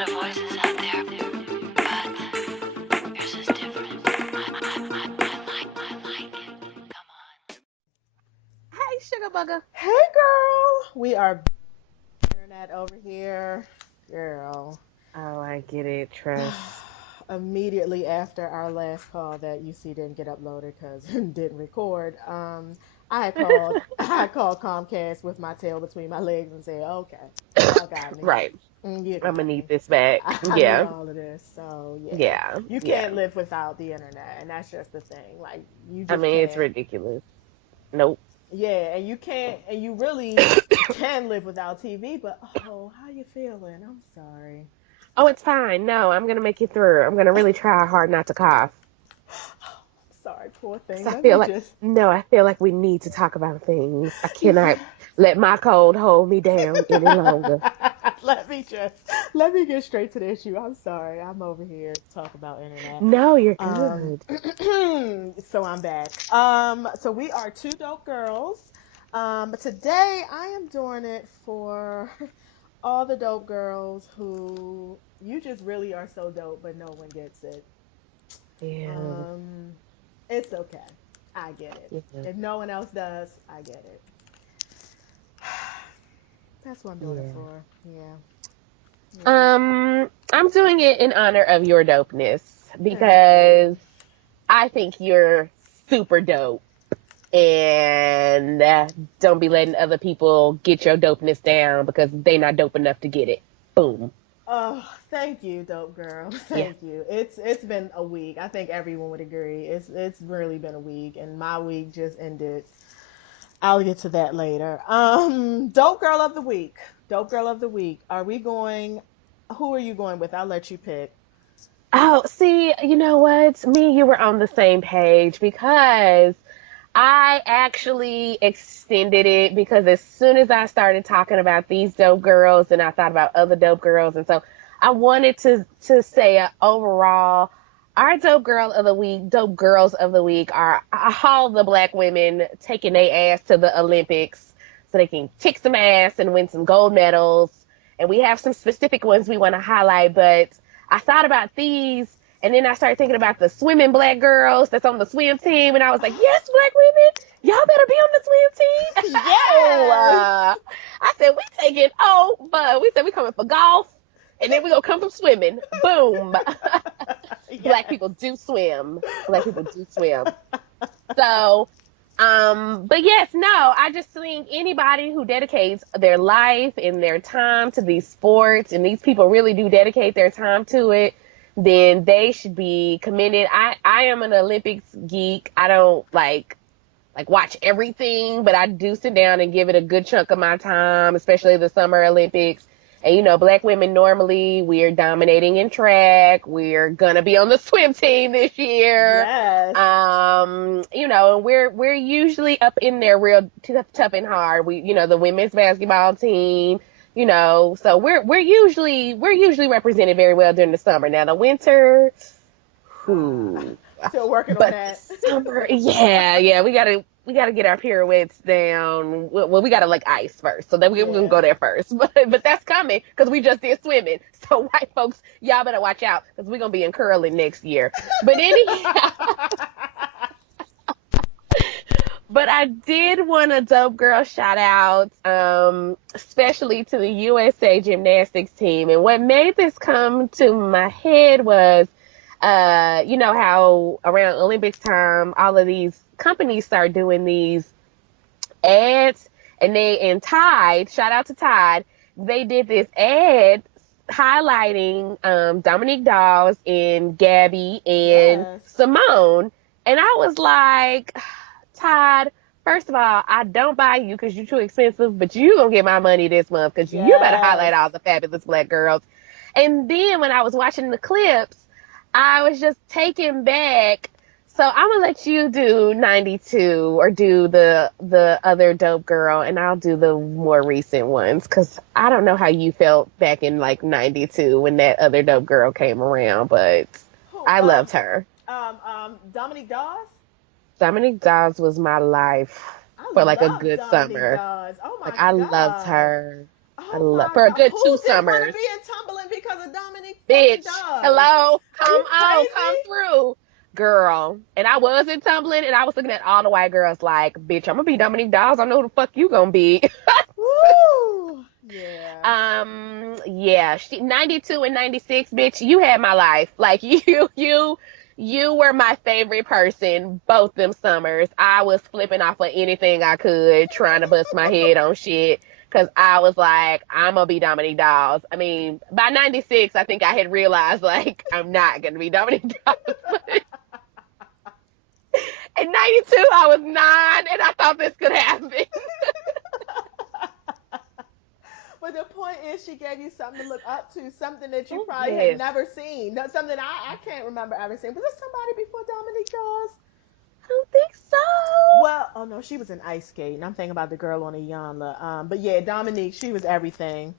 lot of voices out there, but yours is different. I like it. Come on. Hey, Sugar Bugger. Hey, girl. We are internet over here. Girl. Oh, I get it. Trust. Immediately after our last call that you see didn't get uploaded because it didn't record, I called Comcast with my tail between my legs and said, okay, y'all got me. Right. You I'm gonna got need me. this back. I need Yeah. all of this. So yeah, Yeah. you Yeah. can't live without the internet, and that's just the thing. Like you I just mean, it's can't. ridiculous. Nope. Yeah, and you can't, and you really can live without TV. But oh, how you feeling? I'm sorry. Oh, it's fine. No, I'm gonna make it through. I'm gonna really try hard not to cough. Sorry, poor thing. 'Cause I Let feel me like just. no, I feel like we need to talk about things. I cannot let my cold hold me down any longer. let me just let me get straight to the issue. I'm sorry. I'm over here to talk about internet. No, you're Um, good. so I'm back. So we are two dope girls. But today I am doing it for all the dope girls who you just really are so dope, but no one gets it. Yeah. Um, it's okay. I get it. Yeah. If no one else does, I get it. That's what I'm doing it Yeah. for. Yeah. Yeah. I'm doing it in honor of your dopeness Thank because you. I think you're super dope. And don't be letting other people get your dopeness down because they not dope enough to get it. Boom. Oh, thank you, dope girl. Yeah. Thank you. It's been a week. I think everyone would agree. It's really been a week, and my week just ended. I'll get to that later. Dope girl of the week. Dope girl of the week. Are we going? Who are you going with? I'll let you pick. Oh, see, you know what? Me and you were on the same page because I actually extended it because as soon as I started talking about these dope girls and I thought about other dope girls, and so I wanted to say overall, our dope girls of the week are all the black women taking their ass to the Olympics so they can kick some ass and win some gold medals. And we have some specific ones we want to highlight, but I thought about these and then I started thinking about the swimming black girls that's on the swim team, and I was like, yes, black women, y'all better be on the swim team. Oh, Yes. I said, we taking but we said we coming for golf, and then we gonna come from swimming. Boom. Black Yes. people do swim. Black people do swim. So, but yes, no, I just think anybody who dedicates their life and their time to these sports, and these people really do dedicate their time to it, then they should be commended. I am an Olympics geek. I don't like watch everything, but I do sit down and give it a good chunk of my time, especially the Summer Olympics. And black women normally we're dominating in track. We're gonna be on the swim team this year. Yes. We're usually up in there real tough and hard. The women's basketball team. So we're usually represented very well during the summer. Now the winter, whew. Still working on But the that. summer, yeah, we gotta get our pirouettes down. Well, we gotta like ice first, so then we're gonna Yeah. go there first. But that's coming because we just did swimming. So white folks, y'all better watch out because we're gonna be in curling next year. But anyhow, but I did want a dope girl shout out, especially to the USA gymnastics team. And what made this come to my head was, you know how around Olympics time, all of these companies start doing these ads, and Tide, shout out to Tide, they did this ad highlighting Dominique Dawes and Gabby and Yes. Simone, and I was like, Todd, first of all, I don't buy you because you're too expensive, but you gonna get my money this month because you better Yes. highlight all the fabulous black girls. And then when I was watching the clips, I was just taken back. So I'm gonna let you do 92 or do the other dope girl, and I'll do the more recent ones because I don't know how you felt back in like 92 when that other dope girl came around, but Who? I loved her. Dominique Dawes. Dominique Dawes was my life I for like a love good Dominique summer. Dawes. Oh Like my I loved God. her. Oh my For a God. good Who two didn't want to summers. be in tumbling because of Dominique fucking Bitch, does. hello, Are come you on, come crazy? through. Girl. And I wasn't tumbling, and I was looking at all the white girls like, bitch, I'm gonna be Dominique Dawes. I know who the fuck you gonna be. Woo! Yeah. Yeah, 92 and 96, bitch, you had my life. Like, you were my favorite person both them summers. I was flipping off of anything I could, trying to bust my head on shit. Cause I was like, I'm gonna be Dominique Dawes. I mean, by 96, I think I had realized like I'm not gonna be Dominique Dawes. In 92, I was 9, and I thought this could happen. But the point is, she gave you something to look up to, something that you Oh, probably had yes. never seen, something I can't remember ever seeing. Was there somebody before Dominique Dawes? I don't think so. Well, oh no, she was in Ice Skate, and I'm thinking about the girl on the Yonla. But yeah, Dominique, she was everything.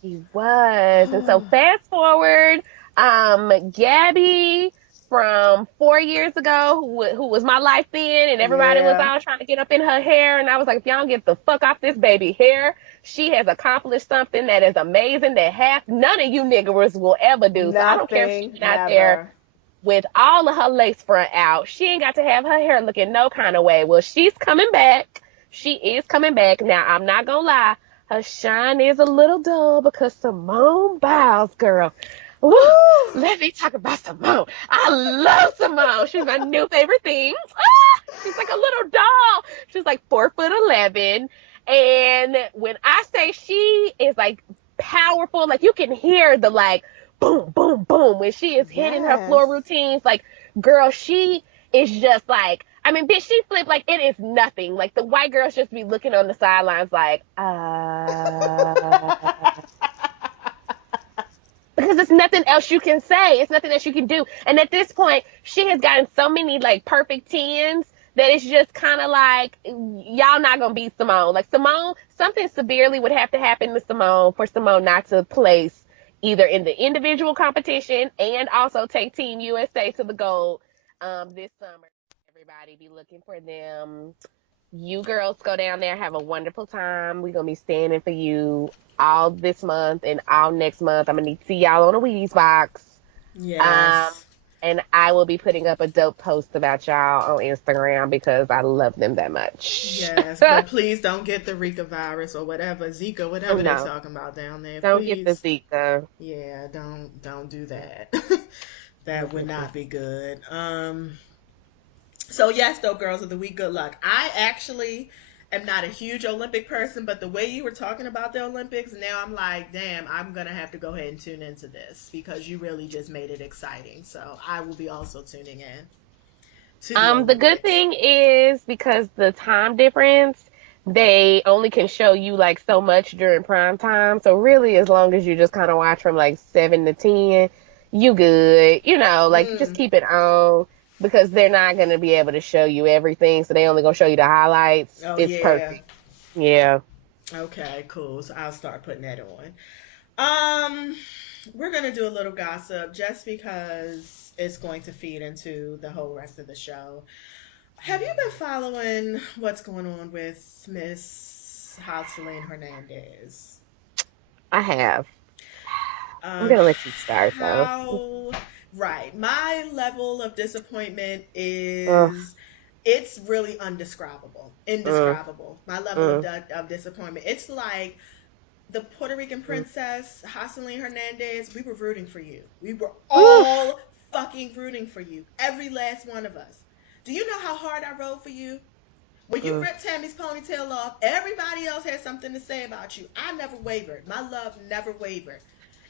She was. And so fast forward, Gabby from 4 years ago, who was my life then, and everybody was Yeah, all trying to get up in her hair. And I was like, if y'all don't get the fuck off this baby hair, she has accomplished something that is amazing that none of you niggers will ever do. So I don't care if she nothing, went out there never. with all of her lace front out. She ain't got to have her hair looking no kind of way. Well, she's coming back. She is coming back. Now, I'm not going to lie. Her shine is a little dull because Simone Biles, girl. Woo! Woo! Let me talk about Simone. I love Simone. She's my new favorite thing. Ah, she's like a little doll. She's like 4'11". And when I say she is like powerful, like you can hear the like boom, boom, boom when she is hitting her floor Yes. routines. Like, girl, she is just like, I mean, bitch, she flipped like it is nothing. Like the white girls just be looking on the sidelines like, because it's nothing else you can say. It's nothing else you can do. And at this point, she has gotten so many like perfect tens that it's just kind of like y'all not gonna beat Simone. Like Simone, something severely would have to happen to Simone for Simone not to place either in the individual competition and also take Team USA to the gold this summer. Everybody be looking for them. You girls go down there, have a wonderful time. We're gonna be standing for you all this month and all next month. I'm gonna need to see y'all on a Wheaties box. Um, Yes. and I will be putting up a dope post about y'all on Instagram because I love them that much. Yes, but please don't get the Rika virus or whatever, Zika, Oh whatever they no, talking about down there. don't get the Please. Zika. Yeah, don't do that. That would Mm-mm. not be good. So yes, though, girls of the week, good luck. I actually am not a huge Olympic person, but the way you were talking about the Olympics, now I'm like, damn, I'm gonna have to go ahead and tune into this because you really just made it exciting. So I will be also tuning in to the The good Olympics. thing is because the time difference, they only can show you like so much during prime time. So really, as long as you just kind of watch from like 7 to 10, you good. Like just Mm. keep it on because they're not gonna be able to show you everything. So they only gonna show you the highlights. Oh It's yeah. perfect. Yeah. Okay, cool. So I'll start putting that on. Um, we're gonna do a little gossip just because it's going to feed into the whole rest of the show. Have you been following what's going on with Miss Joseline Hernandez? I have. I'm Um, gonna let you start though. how right. My level of disappointment Ugh, is it's really undescribable. mm, Indescribable. My level mm, of disappointment. It's like the Puerto Rican mm. princess, Joseline Hernandez, we were rooting for you. We were Oof. all fucking rooting for you. Every last one of us. Do you know how hard I rode for you? When you Mm, ripped Tammy's ponytail off, everybody else had something to say about you. I never wavered. My love never wavered.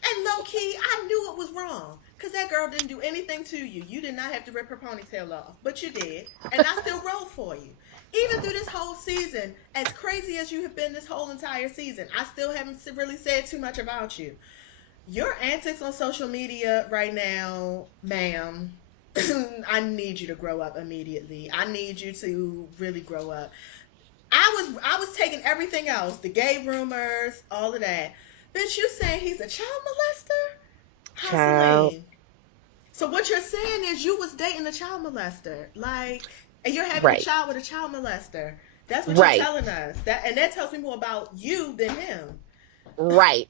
And low key, I knew it was wrong. Because that girl didn't do anything to you. You did not have to rip her ponytail off. But you did. And I still rode for you. Even through this whole season, as crazy as you have been this whole entire season, I still haven't really said too much about you. Your antics on social media right now, ma'am, I need you to grow up immediately. I need you to really grow up. I was taking everything else, the gay rumors, all of that. Bitch, you saying he's a child molester? child. Hustling. So what you're saying is you was dating a child molester. Like, and you're having a Right. child with a child molester. That's what you're Right. telling us. That tells me more about you than him. Right.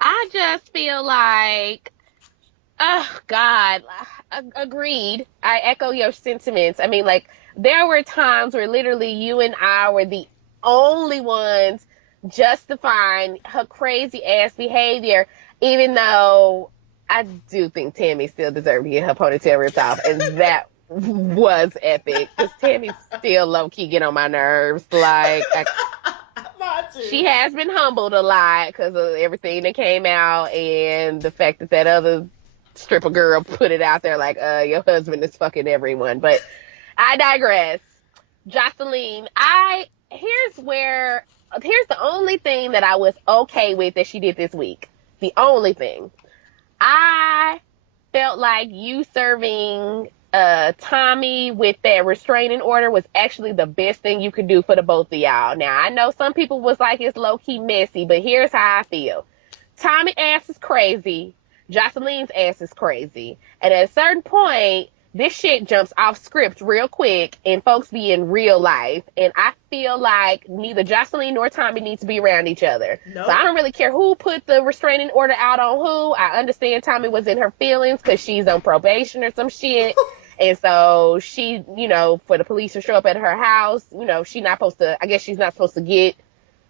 I I just feel like, oh God, agreed. I echo your sentiments. I mean, like, there were times where literally you and I were the only ones justifying her crazy ass behavior, even though I do think Tammy still deserved to get her ponytail ripped off, and that was epic. Because Tammy still low key get on my nerves. Like, she has been humbled a lot because of everything that came out and the fact that that other stripper girl put it out there like, your husband is fucking everyone. But I digress. Joseline, here's the only thing that I was okay with that she did this week. The only thing. I felt like you serving Tommy with that restraining order was actually the best thing you could do for the both of y'all. Now, I know some people was like it's low-key messy, but here's how I feel. Tommy ass is crazy. Joseline's ass is crazy. And at a certain point, this shit jumps off script real quick and folks be in real life. And I feel like neither Joseline nor Tommy need to be around each other. Nope. So I don't really care who put the restraining order out on who. I understand Tommy was in her feelings because she's on probation or some shit. And so she, for the police to show up at her house, she's not supposed to get,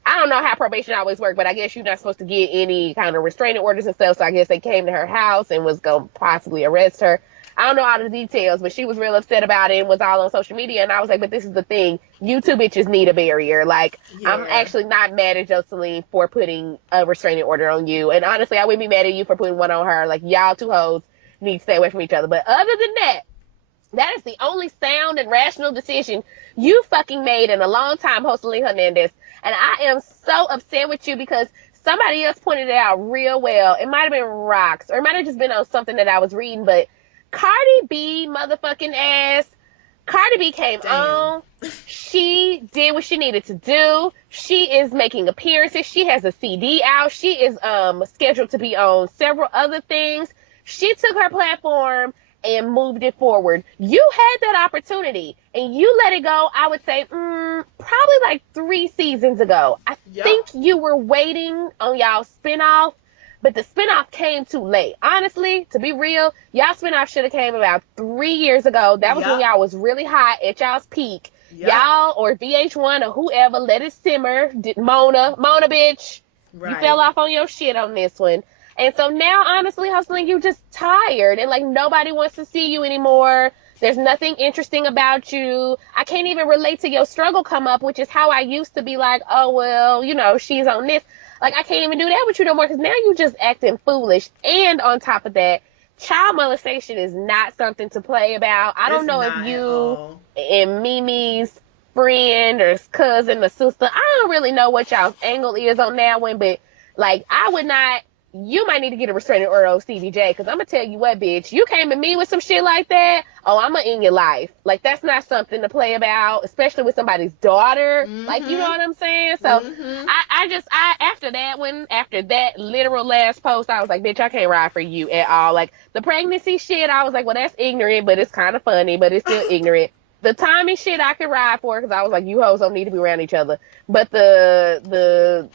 I don't know how probation always works, but I guess you're not supposed to get any kind of restraining orders and stuff. So I guess they came to her house and was going to possibly arrest her. I don't know all the details, but she was real upset about it and was all on social media. And I was like, but this is the thing. You two bitches need a barrier. Like, yeah. I'm actually not mad at Joseline for putting a restraining order on you. And honestly, I wouldn't be mad at you for putting one on her. Like, y'all two hoes need to stay away from each other. But other than that, that is the only sound and rational decision you fucking made in a long time, Joseline Hernandez. And I am so upset with you because somebody else pointed it out real well. It might have been Rocks, or it might have just been on something that I was reading, but Cardi B motherfucking ass. Cardi B came on. She did what she needed to do. She is making appearances. She has a CD out. She is scheduled to be on several other things. She took her platform and moved it forward. You had that opportunity and you let it go, I would say, probably like 3 seasons ago. I think you were waiting on y'all spinoff, but the spinoff came too late. Honestly, to be real, y'all spinoff should have came about 3 years ago. That was when y'all was really hot at y'all's peak. Y'all or VH1 or whoever let it simmer. Mona bitch. Right. You fell off on your shit on this one. And so now, honestly, Joseline, you're just tired and like nobody wants to see you anymore. There's nothing interesting about you. I can't even relate to your struggle come up, which is how I used to be like, oh, well, she's on this. Like, I can't even do that with you no more because now you just acting foolish. And on top of that, child molestation is not something to play about. I don't know if you and Mimi's friend or cousin or sister, I don't really know what y'all's angle is on that one, but like, I would not. You might need to get a restraining order on Stevie J, because I'm going to tell you what, bitch, you came at me with some shit like that, I'm going to end your life. Like, that's not something to play about, especially with somebody's daughter. Mm-hmm. Like, you know what I'm saying? So, after that literal last post, I was like, bitch, I can't ride for you at all. Like, the pregnancy shit, I was like, well, that's ignorant, but it's kind of funny, but it's still ignorant. The timing shit I could ride for, because I was like, you hoes don't need to be around each other. But the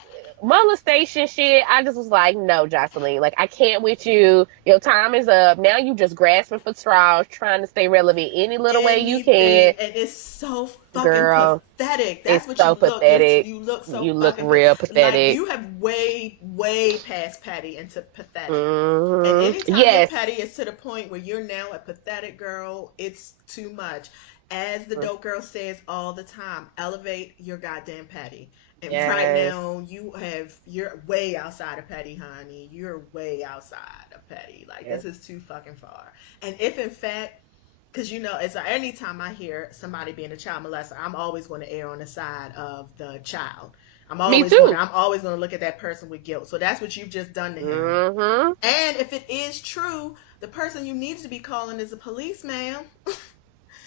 molestation shit, I just was like, no, Joseline, like, I can't with you. Your time is up. Now you just grasping for straws, trying to stay relevant any little way you can. And it's so fucking pathetic. That's what so you look. Pathetic. You look real pathetic. Like, you have way past petty into pathetic. Mm-hmm. And anytime you're petty, it's to the point where you're now a pathetic girl. It's too much. As the dope girl says all the time, elevate your goddamn petty. And right now, you're way outside of petty, honey. You're way outside of petty. Like, this is too fucking far. And if in fact, because it's like anytime I hear somebody being a child molester, I'm always going to err on the side of the child. I'm always going to look at that person with guilt. So that's what you've just done to him. Mm-hmm. And if it is true, the person you need to be calling is a policeman.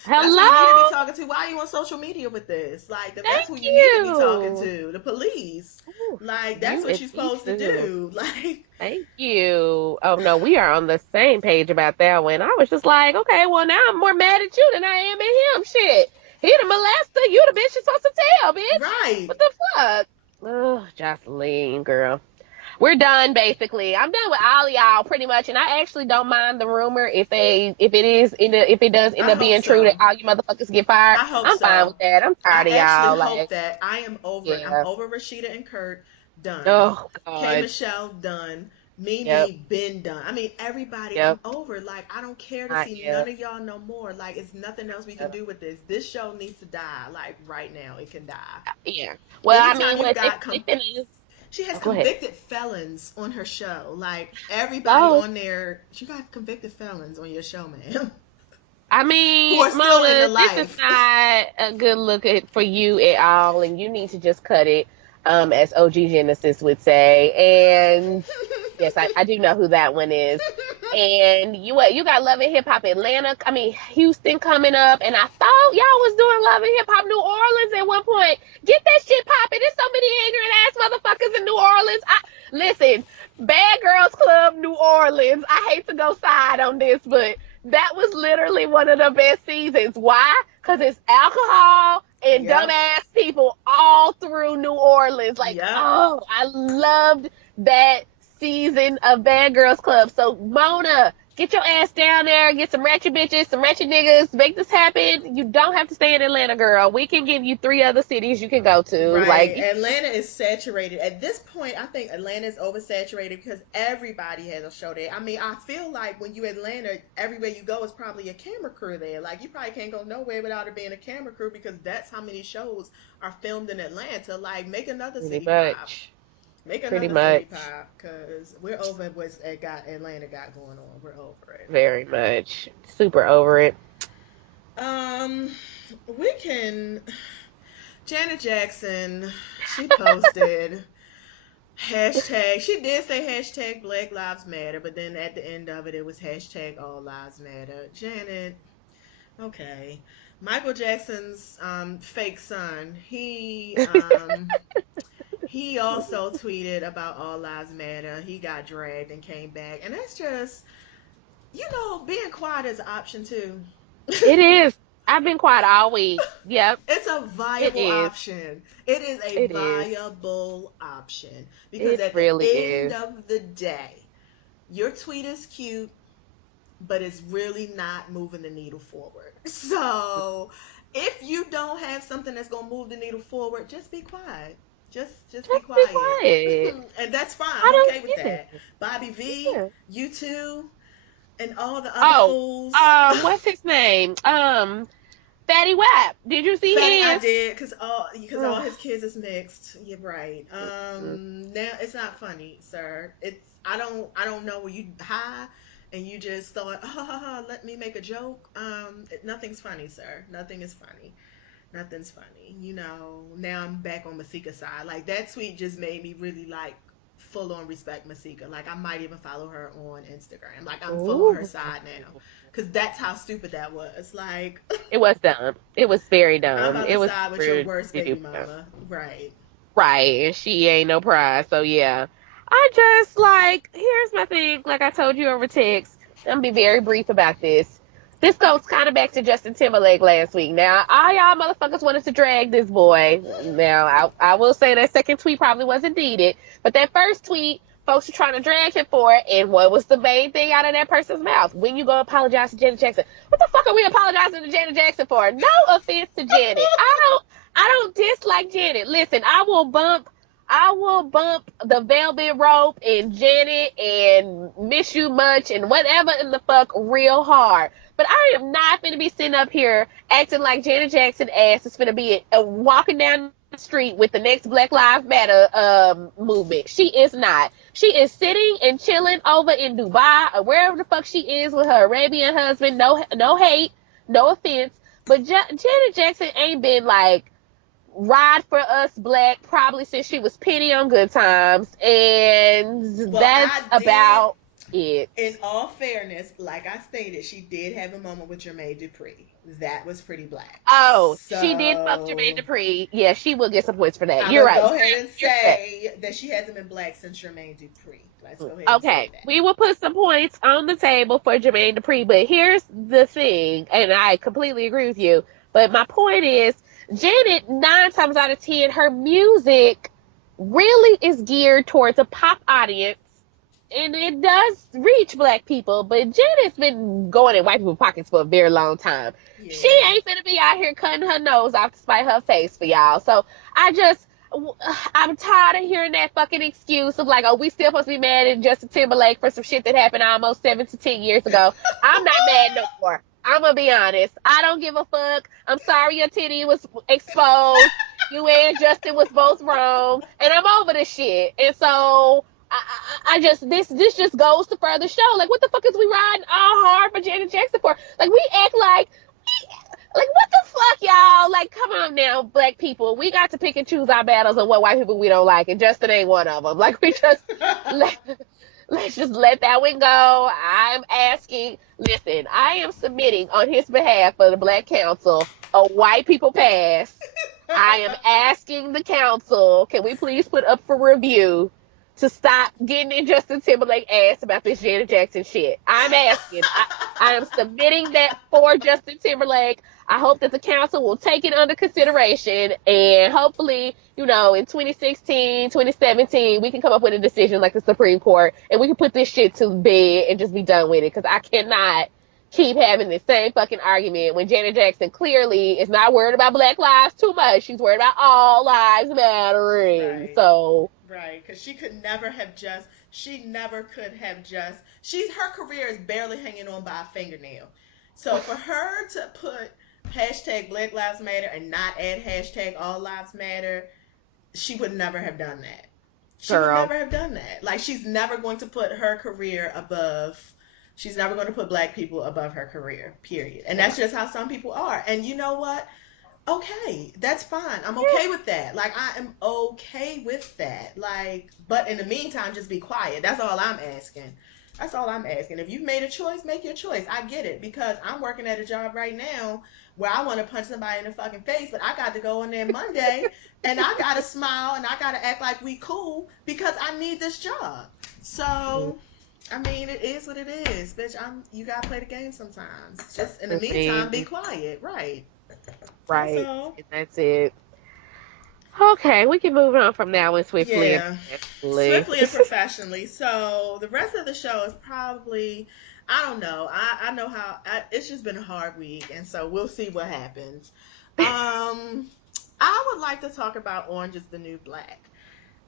Hello. That's who you need to be talking to. Why are you on social media with this? Like, that's who you need to be talking to. The police. Like, that's what you're supposed to do. Like, thank you. Oh no, we are on the same page about that one. I was just like, okay, well now I'm more mad at you than I am at him. Shit, he the molester. You the bitch you're supposed to tell, bitch. Right. What the fuck? Oh, Joseline, girl. We're done basically. I'm done with all y'all pretty much, and I actually don't mind the rumor if it does end I up hope being true that so. all you motherfuckers get fired. I hope I'm fine so. with that. I'm I tired of actually y'all. hope Like, that I am over it. I'm yeah. over Rashida and Kurt. Done. Oh K God. Michelle done. Yep. Mimi been done. I mean everybody. I'm Yep. over. Like I don't care to I see none yep. of y'all no more. Like it's nothing else we can Yep. do with this. This show needs to die. Like right now, it can die. Yeah. Well, I Anytime mean, you what got they finished. she has Oh, go ahead. convicted felons on her show. Like everybody So, on there, you got convicted felons on your show, man, I who mean, are still in the Mona, this is life. not a good look for you at all, and you need to just cut it, as OG Genesis would say. And yes, I do know who that one is. And you got Love and Hip Hop Atlanta, I mean Houston coming up, and I thought y'all was doing Love and Hip Hop New Orleans at one point. Get that shit popping. There's so many ignorant ass motherfuckers in New Orleans. Listen, Bad Girls Club New Orleans. I hate to go side on this, but that was literally one of the best seasons. Why? Because it's alcohol and Yep. dumbass people all through New Orleans. Like, Yep. oh, I loved that season of Bad Girls Club. So, Mona, get your ass down there, get some ratchet bitches, some ratchet niggas, make this happen. You don't have to stay in Atlanta, girl. We can give you 3 other cities you can go to. Right. Like, Atlanta is saturated. At this point, I think Atlanta is oversaturated because everybody has a show there. I mean, I feel like when you Atlanta, everywhere you go is probably a camera crew there. Like you probably can't go nowhere without it being a camera crew because that's how many shows are filmed in Atlanta. Like make another pretty city pop. much. Make Pretty another city much. pop because we're over what's Atlanta got going on. We're over it. Very much. Super over it. Um, we can. Janet Jackson, she posted hashtag. She did say hashtag Black Lives Matter, but then at the end of it, it was hashtag All Lives Matter. Janet, okay. Michael Jackson's fake son. He also tweeted about All Lives Matter. He got dragged and came back, and that's just being quiet is an option too. It is. I've been quiet all week. Yep, It's a it viable is. option. It is a It is. viable option because It at the really end is. of the day, your tweet is cute, but it's really not moving the needle forward. So, if you don't have something that's going to move the needle forward, just be quiet. Just be Let's be quiet. quiet. And that's fine. I I'm don't okay with get that. it. Bobby V, Yeah. you too, and all the other Oh, fools. what's his name? Fatty Wap. Did you see Fatty, I his? did, cause all Ugh. his kids is mixed. You're right. Mm-mm. Now it's not funny, sir. I don't know where you high and you just thought, let me make a joke. Nothing's funny, sir. Nothing is funny. Nothing's funny. Now I'm back on Masika's side. Like that tweet just made me really like full on respect Masika. Like I might even follow her on Instagram. Like I'm full on her Ooh. side now. Cause that's how stupid that was. Like It was dumb. It was very I'm dumb. about It to was side with your super worst baby duper. mama. Right. Right, and she ain't no prize. So yeah, I just like here's my thing. Like I told you over text, I'm gonna be very brief about this. This goes kind of back to Justin Timberlake last week. Now, all y'all motherfuckers wanted to drag this boy. Now, I will say that second tweet probably wasn't needed, but that first tweet, folks were trying to drag him for it. And what was the main thing out of that person's mouth? When you go apologize to Janet Jackson, what the fuck are we apologizing to Janet Jackson for? No offense to Janet. I don't dislike Janet. Listen, I will bump the Velvet Rope and Janet and Miss You Much and whatever in the fuck real hard. But I am not finna be sitting up here acting like Janet Jackson ass is finna be walking down the street with the next Black Lives Matter movement. She is not. She is sitting and chilling over in Dubai or wherever the fuck she is with her Arabian husband. No hate, no offense. But Janet Jackson ain't been like ride for us black probably since she was Penny on Good Times, and Well, that's I did. about it. In all fairness, like I stated, she did have a moment with Jermaine Dupri. That was pretty black. Oh, she did fuck Jermaine So Dupri. Yeah, she will get some points for that. I'm You're gonna right. go ahead and You're correct. say that she hasn't been black since Jermaine Dupri. Let's go ahead and say Okay, that. we will put some points on the table for Jermaine Dupri, but here's the thing, and I completely agree with you. But my point is, Janet, 9 times out of 10, her music really is geared towards a pop audience, and it does reach black people, but Janet's been going in white people's pockets for a very long time. She Yeah. ain't finna be out here cutting her nose off to spite her face for y'all. So I just, I'm tired of hearing that fucking excuse of like, oh, we still supposed to be mad at Justin Timberlake for some shit that happened almost 7 to 10 years ago. I'm not mad no more. I'm gonna be honest. I don't give a fuck. I'm sorry your titty was exposed. You and Justin was both wrong, and I'm over the shit. And so I just this just goes to further show like what the fuck is we riding all hard for Janet Jackson for? Like we act like what the fuck, y'all? Like come on now, black people. We got to pick and choose our battles of what white people we don't like, and Justin ain't one of them. Like we just let, let's just let that one go. I'm asking. Listen, I am submitting on his behalf for the Black Council a white people pass. I am asking the council, can we please put up for review to stop getting in Justin Timberlake ass about this Janet Jackson shit. I'm asking. I am submitting that for Justin Timberlake. I hope that the council will take it under consideration, and hopefully, in 2016, 2017, we can come up with a decision like the Supreme Court, and we can put this shit to bed and just be done with it, because I cannot keep having the same fucking argument when Janet Jackson clearly is not worried about black lives too much. She's worried about all lives mattering. Right. So Right, because she never could have just, her career is barely hanging on by a fingernail. So for her to put hashtag Black Lives Matter and not add hashtag All Lives Matter, she would never have done that. She would girl, never have done that. Like, she's never going to put her career above, she's never going to put black people above her career, period. And that's just how some people are. And you know what? Okay, that's fine. I'm okay with that. Like, I am okay with that. Like, but in the meantime, just be quiet. That's all I'm asking. That's all I'm asking. If you've made a choice, make your choice. I get it, because I'm working at a job right now where I want to punch somebody in the fucking face, but I got to go in there Monday and I got to smile and I got to act like we cool because I need this job. So, I mean, it is what it is, bitch. You got to play the game sometimes. Just in the meantime, be quiet. Right. right. That's all. And that's it. Okay, we can move on from that one swiftly and Yeah. professionally. Swiftly and professionally. So the rest of the show is probably, I don't know. I know how, it's just been a hard week, and so we'll see what happens. I would like to talk about Orange is the New Black.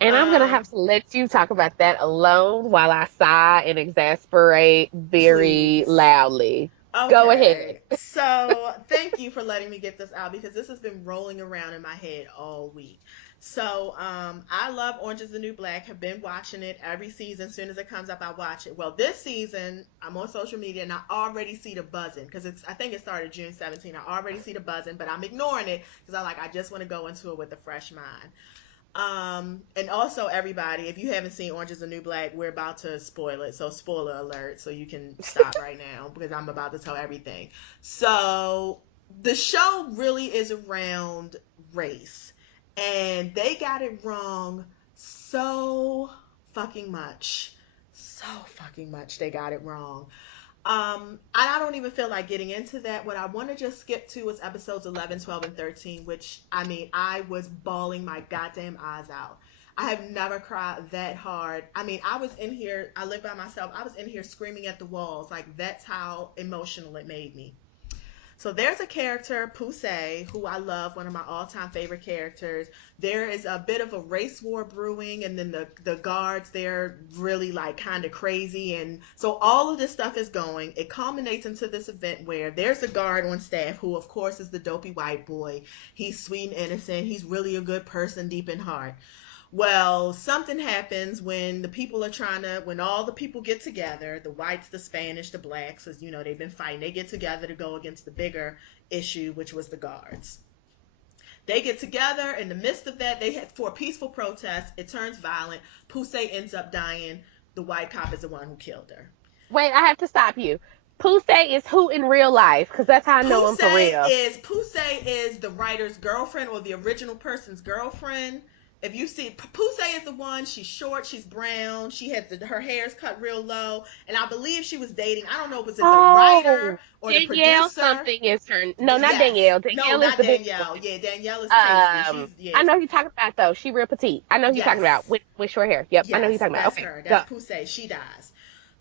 And I'm going to have to let you talk about that alone while I sigh and exasperate very Please. loudly. Okay. Go ahead. So thank you for letting me get this out, because this has been rolling around in my head all week. So I love Orange is the New Black. Have been watching it every season. As soon as it comes up, I watch it. Well, this season I'm on social media and I already see the buzzing, because I think it started June 17th. I already see the buzzing, but I'm ignoring it because I just want to go into it with a fresh mind. And also, everybody, if you haven't seen Orange is the New Black, we're about to spoil it. So spoiler alert, so you can stop right now because I'm about to tell everything. So the show really is around race, and they got it wrong so fucking much. So fucking much they got it wrong. I don't even feel like getting into that. What I want to just skip to is episodes 11, 12, and 13, which, I mean, I was bawling my goddamn eyes out. I have never cried that hard. I mean, I was in here, I live by myself, I was in here screaming at the walls. Like, that's how emotional it made me. So there's a character, Poussey, who I love, one of my all-time favorite characters. There is a bit of a race war brewing, and then the guards, they're really like kind of crazy. And so all of this stuff is going. It culminates into this event where there's a guard on staff who, of course, is the dopey white boy. He's sweet and innocent. He's really a good person deep in heart. Well, something happens when when all the people get together, the whites, the Spanish, the blacks, as you know, they've been fighting. They get together to go against the bigger issue, which was the guards. They get together. In the midst of that, they had for a peaceful protest. It turns violent. Poussey ends up dying. The white cop is the one who killed her. Wait, I have to stop you. Poussey is who in real life? Because that's how I know him for real. Poussey is the writer's girlfriend, or the original person's girlfriend. if you see, Pusey is the one. She's short. She's brown. She has her hair's cut real low, and I believe she was dating. I don't know, was it the writer Oh, or the Danielle producer? something is her. No, not Yes. Danielle. No, Danielle is not the big one. Danielle. Yeah, Danielle is tasty. She's I yes, know who you're talking about though. She real petite. I know who you're talking about yes, with short hair. Yep, I know who you're yes. talking about. That's Okay, her. go. That's Pusey. She dies.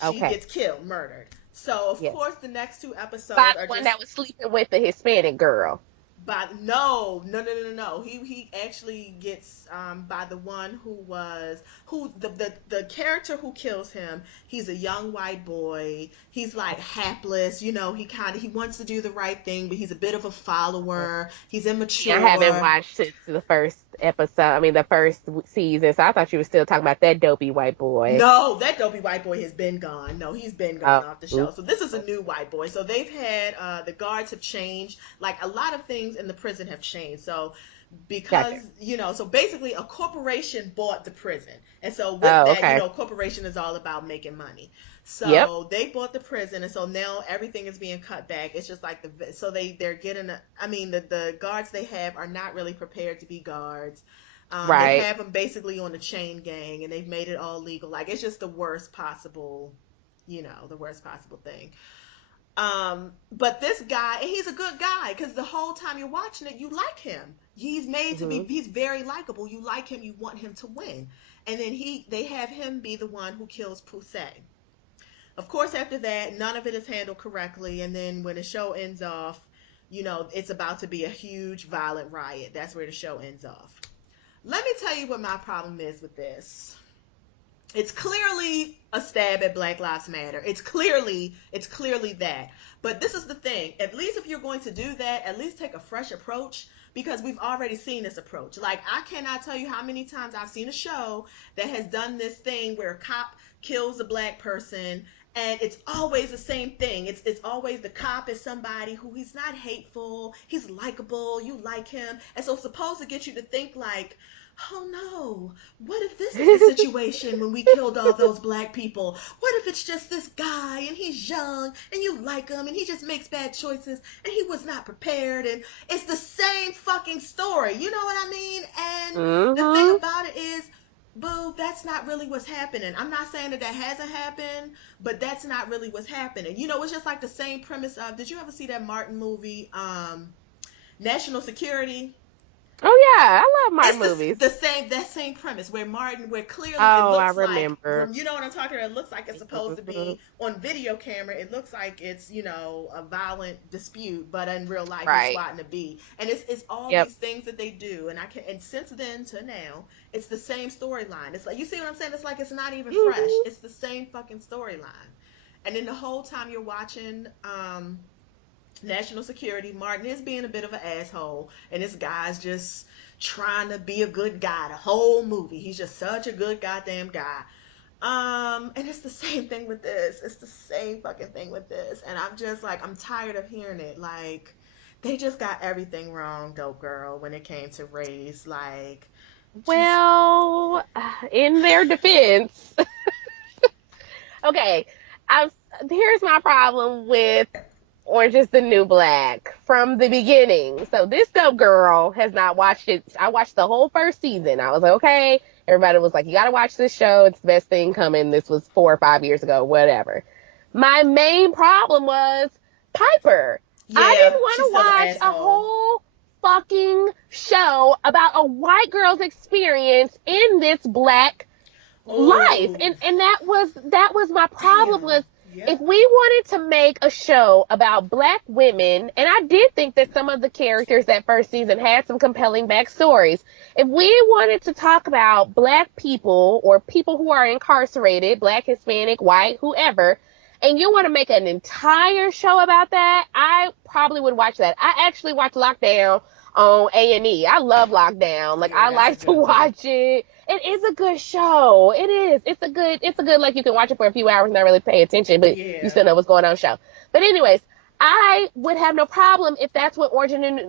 She Okay, gets killed, murdered. So of yes. course the next two By episodes the are one just that was sleeping with the Hispanic girl. but no, no, no, no, no, no. He actually gets by the one who was who the character who kills him. He's a young white boy. He's like hapless, you know. He wants to do the right thing, but he's a bit of a follower. He's See, I haven't immature. watched since the first episode. I mean, the first season. So I thought you were still talking about that dopey white boy. No, that dopey white boy has been gone. No, he's been gone Oh, off the show. oops. So this is a new white boy. So they've had the guards have changed. Like a lot of things in the prison have changed. So because Gotcha. so basically a corporation bought the prison, and so with Oh, that, okay. corporation is all about making money. Yep. So they bought the prison, and so now everything is being cut back. It's just like so they're getting I mean the guards they have are not really prepared to be guards. They Right. have them basically on a chain gang, and they've made it all legal. Like it's just the worst possible, the worst possible thing. But this guy, and he's a good guy because the whole time you're watching it, you like him. He's made to be, Hmm. he's very likable. You like him, you want him to win. And then they have him be the one who kills Poussey. Of course, after that, none of it is handled correctly. And then when the show ends off, it's about to be a huge violent riot. That's where the show ends off. Let me tell you what my problem is with this. It's clearly a stab at Black Lives Matter. It's clearly that. But this is the thing. At least if you're going to do that, at least take a fresh approach because we've already seen this approach. Like I cannot tell you how many times I've seen a show that has done this thing where a cop kills a black person and it's always the same thing. It's always the cop is somebody who he's not hateful, he's likable, you like him. And so it's supposed to get you to think like, oh no, what if this is the situation when we killed all those black people? What if it's just this guy and he's young and you like him and he just makes bad choices and he was not prepared and it's the same fucking story. You know what I mean? And the thing Hmm. about it is, boo, that's not really what's happening. I'm not saying that hasn't happened, but that's not really what's happening. It's just like the same premise of, did you ever see that Martin movie, National Security? Oh yeah, I love Martin It's movies. that same premise where clearly it Oh, I looks like remember. you know what I'm talking about. It looks like it's supposed to Hmm. be on video camera. It looks like it's a violent dispute, but in real life he's Right. swatting a bee, and it's all Yep. these things that they do, and since then to now, it's the same storyline. It's like you see what I'm saying. It's like it's not even fresh. Hmm. It's the same fucking storyline, and then the whole time you're watching. National Security, Martin is being a bit of an asshole, and this guy's just trying to be a good guy the whole movie. He's just such a good goddamn guy. And it's the same thing with this. It's the same fucking thing with this. And I'm just like, I'm tired of hearing it. Like, they just got everything wrong, Dope Girl, when it came to race. Like, just Well, in their defense, okay, I've here's my problem with Orange is the New Black from the beginning. So this dope girl has not watched it. I watched the whole first season. I was like, okay. Everybody was like, you gotta watch this show. It's the best thing coming. This was 4 or 5 years ago, whatever. My main problem was Piper. I yeah, didn't want she's to still an watch a asshole. whole fucking show about a white girl's experience in this black life. Oh, And that was my problem was damn. if Yep. we wanted to make a show about black women, and I did think that some of the characters that first season had some compelling backstories. If we wanted to talk about black people or people who are incarcerated, black, Hispanic, white, whoever, and you want to make an entire show about that, I probably would watch that. I actually watched Lockdown on A&E. I love Lockdown. Like Yeah, I that's a like to good one. watch it. It is a good show. It is. It's a good like you can watch it for a few hours and not really pay attention, but you Yeah. still know what's going on show. But anyways, I would have no problem if that's what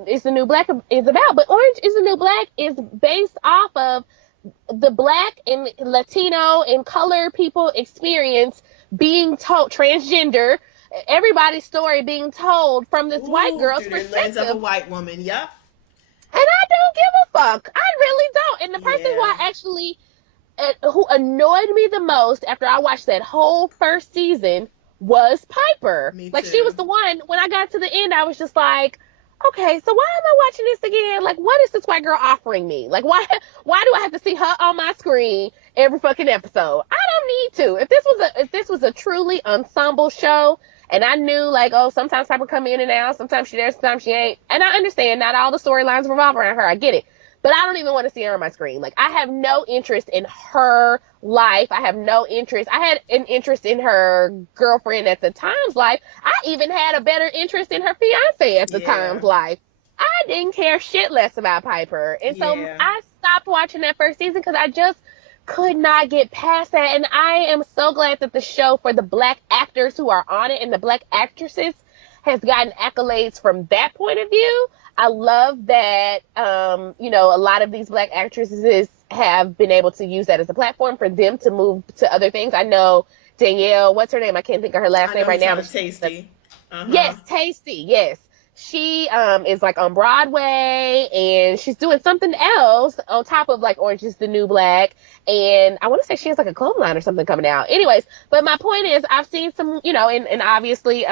is the New Black is about. But Orange is the New Black is based off of the black and Latino and color people experience being told transgender, everybody's story being told from this white Ooh, girl's through the lens of a perspective. white woman. Yep. And I don't give a fuck. I really don't. And the person who I Yeah, actually who annoyed me the most after I watched that whole first season was Piper. me Like she was too. the one when I got to the end, I was just like, okay, so why am I watching this again? Like, what is this white girl offering me? Like, why do I have to see her on my screen every fucking episode? I don't need to. If this was a truly ensemble show, and I knew like, oh, sometimes Piper come in and out, sometimes she there, sometimes she ain't, and I understand not all the storylines revolve around her. I get it. But I don't even want to see her on my screen. Like, I have no interest in her life. I have no interest. I had an interest in her girlfriend at the time's life. I even had a better interest in her fiance at the Yeah, time's life. I didn't care shit less about Piper. And so yeah, I stopped watching that first season because I just could not get past that. And I am so glad that the show, for the black actors who are on it and the black actresses, has gotten accolades from that point of view. I love that, a lot of these black actresses have been able to use that as a platform for them to move to other things. I know Danielle, what's her name? I can't think of her last I name know right you're now, talking but she's tasty. Uh-huh. yes, Tasty, yes. She is like on Broadway and she's doing something else on top of like Orange is the New Black. And I want to say she has like a clothing line or something coming out. Anyways, but my point is I've seen some, and obviously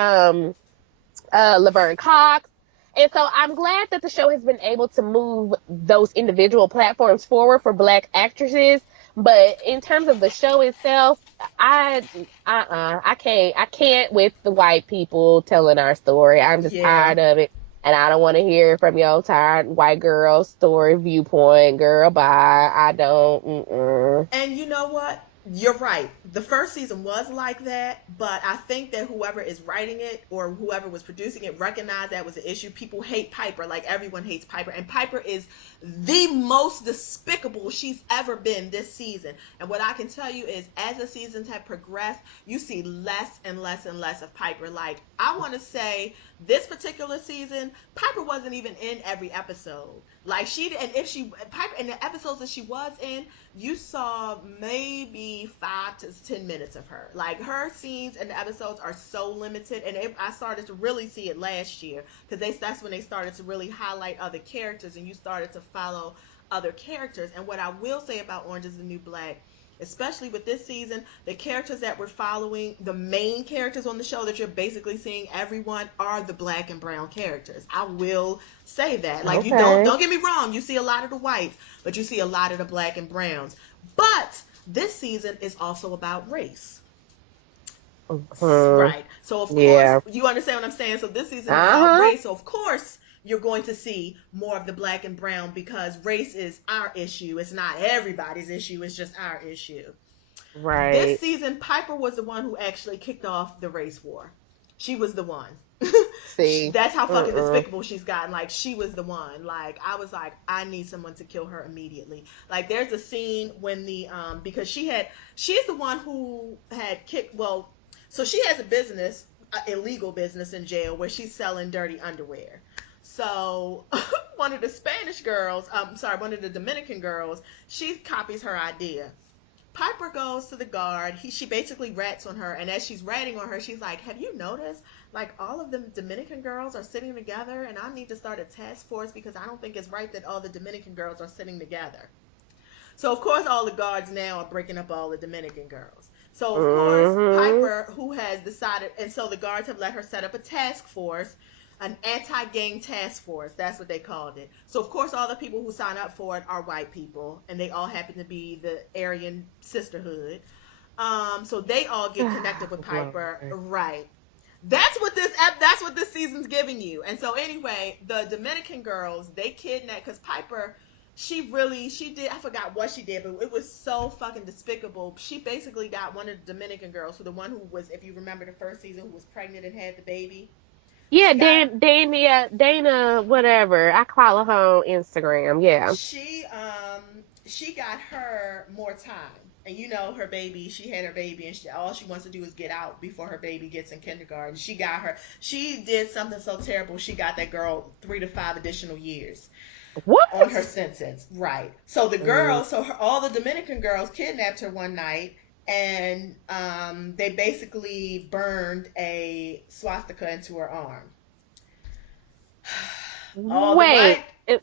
Laverne Cox. And so I'm glad that the show has been able to move those individual platforms forward for black actresses. But in terms of the show itself, I I can't with the white people telling our story. I'm just Yeah. tired of it. And I don't want to hear from your tired white girl story viewpoint. Girl, bye. I don't. Mm-mm. And you know what? You're right. The first season was like that, but I think that whoever is writing it or whoever was producing it recognized that was an issue. People hate Piper, like everyone hates Piper, and Piper is the most despicable she's ever been this season. And what I can tell you is, as the seasons have progressed, you see less and less and less of Piper. Like, I want to say this particular season, Piper wasn't even in every episode. Like, and if she Piper in the episodes that she was in, you saw maybe 5 to 10 minutes of her. Like, her scenes and the episodes are so limited, and I started to really see it last year because that's when they started to really highlight other characters, and you started to follow other characters. And what I will say about Orange Is the New Black, especially with this season, the characters that we're following, the main characters on the show that you're basically seeing everyone are the black and brown characters. I will say that. Like, you don't Okay. don't get me wrong, you see a lot of the whites, but you see a lot of the black and browns. But this season is also about race. Hmm. Right. So of course, Yeah. you understand what I'm saying. So this season is about Uh-huh. race. So of course, you're going to see more of the black and brown because race is our issue. It's not everybody's issue. It's just our issue. This Right. season, Piper was the one who actually kicked off the race war. She was the one. See. That's how fucking Mm-mm. despicable she's gotten. Like, she was the one. Like, I was like, I need someone to kill her immediately. Like, there's a scene when because she's the one who had kicked, well, so she has a business, illegal business in jail where she's selling dirty underwear. So one of the Spanish girls, sorry, one of the Dominican girls, she copies her idea. Piper goes to the guard. She basically rats on her, and as she's ratting on her, she's like, "Have you noticed? Like, all of the Dominican girls are sitting together, and I need to start a task force because I don't think it's right that all the Dominican girls are sitting together." So of course, all the guards now are breaking up all the Dominican girls. So of course, Mm-hmm. Piper, who has decided, and so the guards have let her set up a task force, an anti-gang task force. That's what they called it. So of course, all the people who sign up for it are white people, and they all happen to be the Aryan Sisterhood. So they all get connected with Piper, Lord. right? That's what this season's giving you. And so anyway, the Dominican girls, they kidnapped, because Piper, she did, I forgot what she did, but it was so fucking despicable. She basically got one of the Dominican girls, who the one who was, if you remember the first season, who was pregnant and had the baby. Yeah, She got Dana, whatever. I follow her on Instagram. Yeah. she got her more time. And you know, her baby, she had her baby, and all she wants to do is get out before her baby gets in kindergarten. She did something so terrible, she got that girl 3 to 5 additional years on her What? sentence. Right. So the Mm. girls, all the Dominican girls kidnapped her one night, and they basically burned a swastika into her arm. All the Wait. white,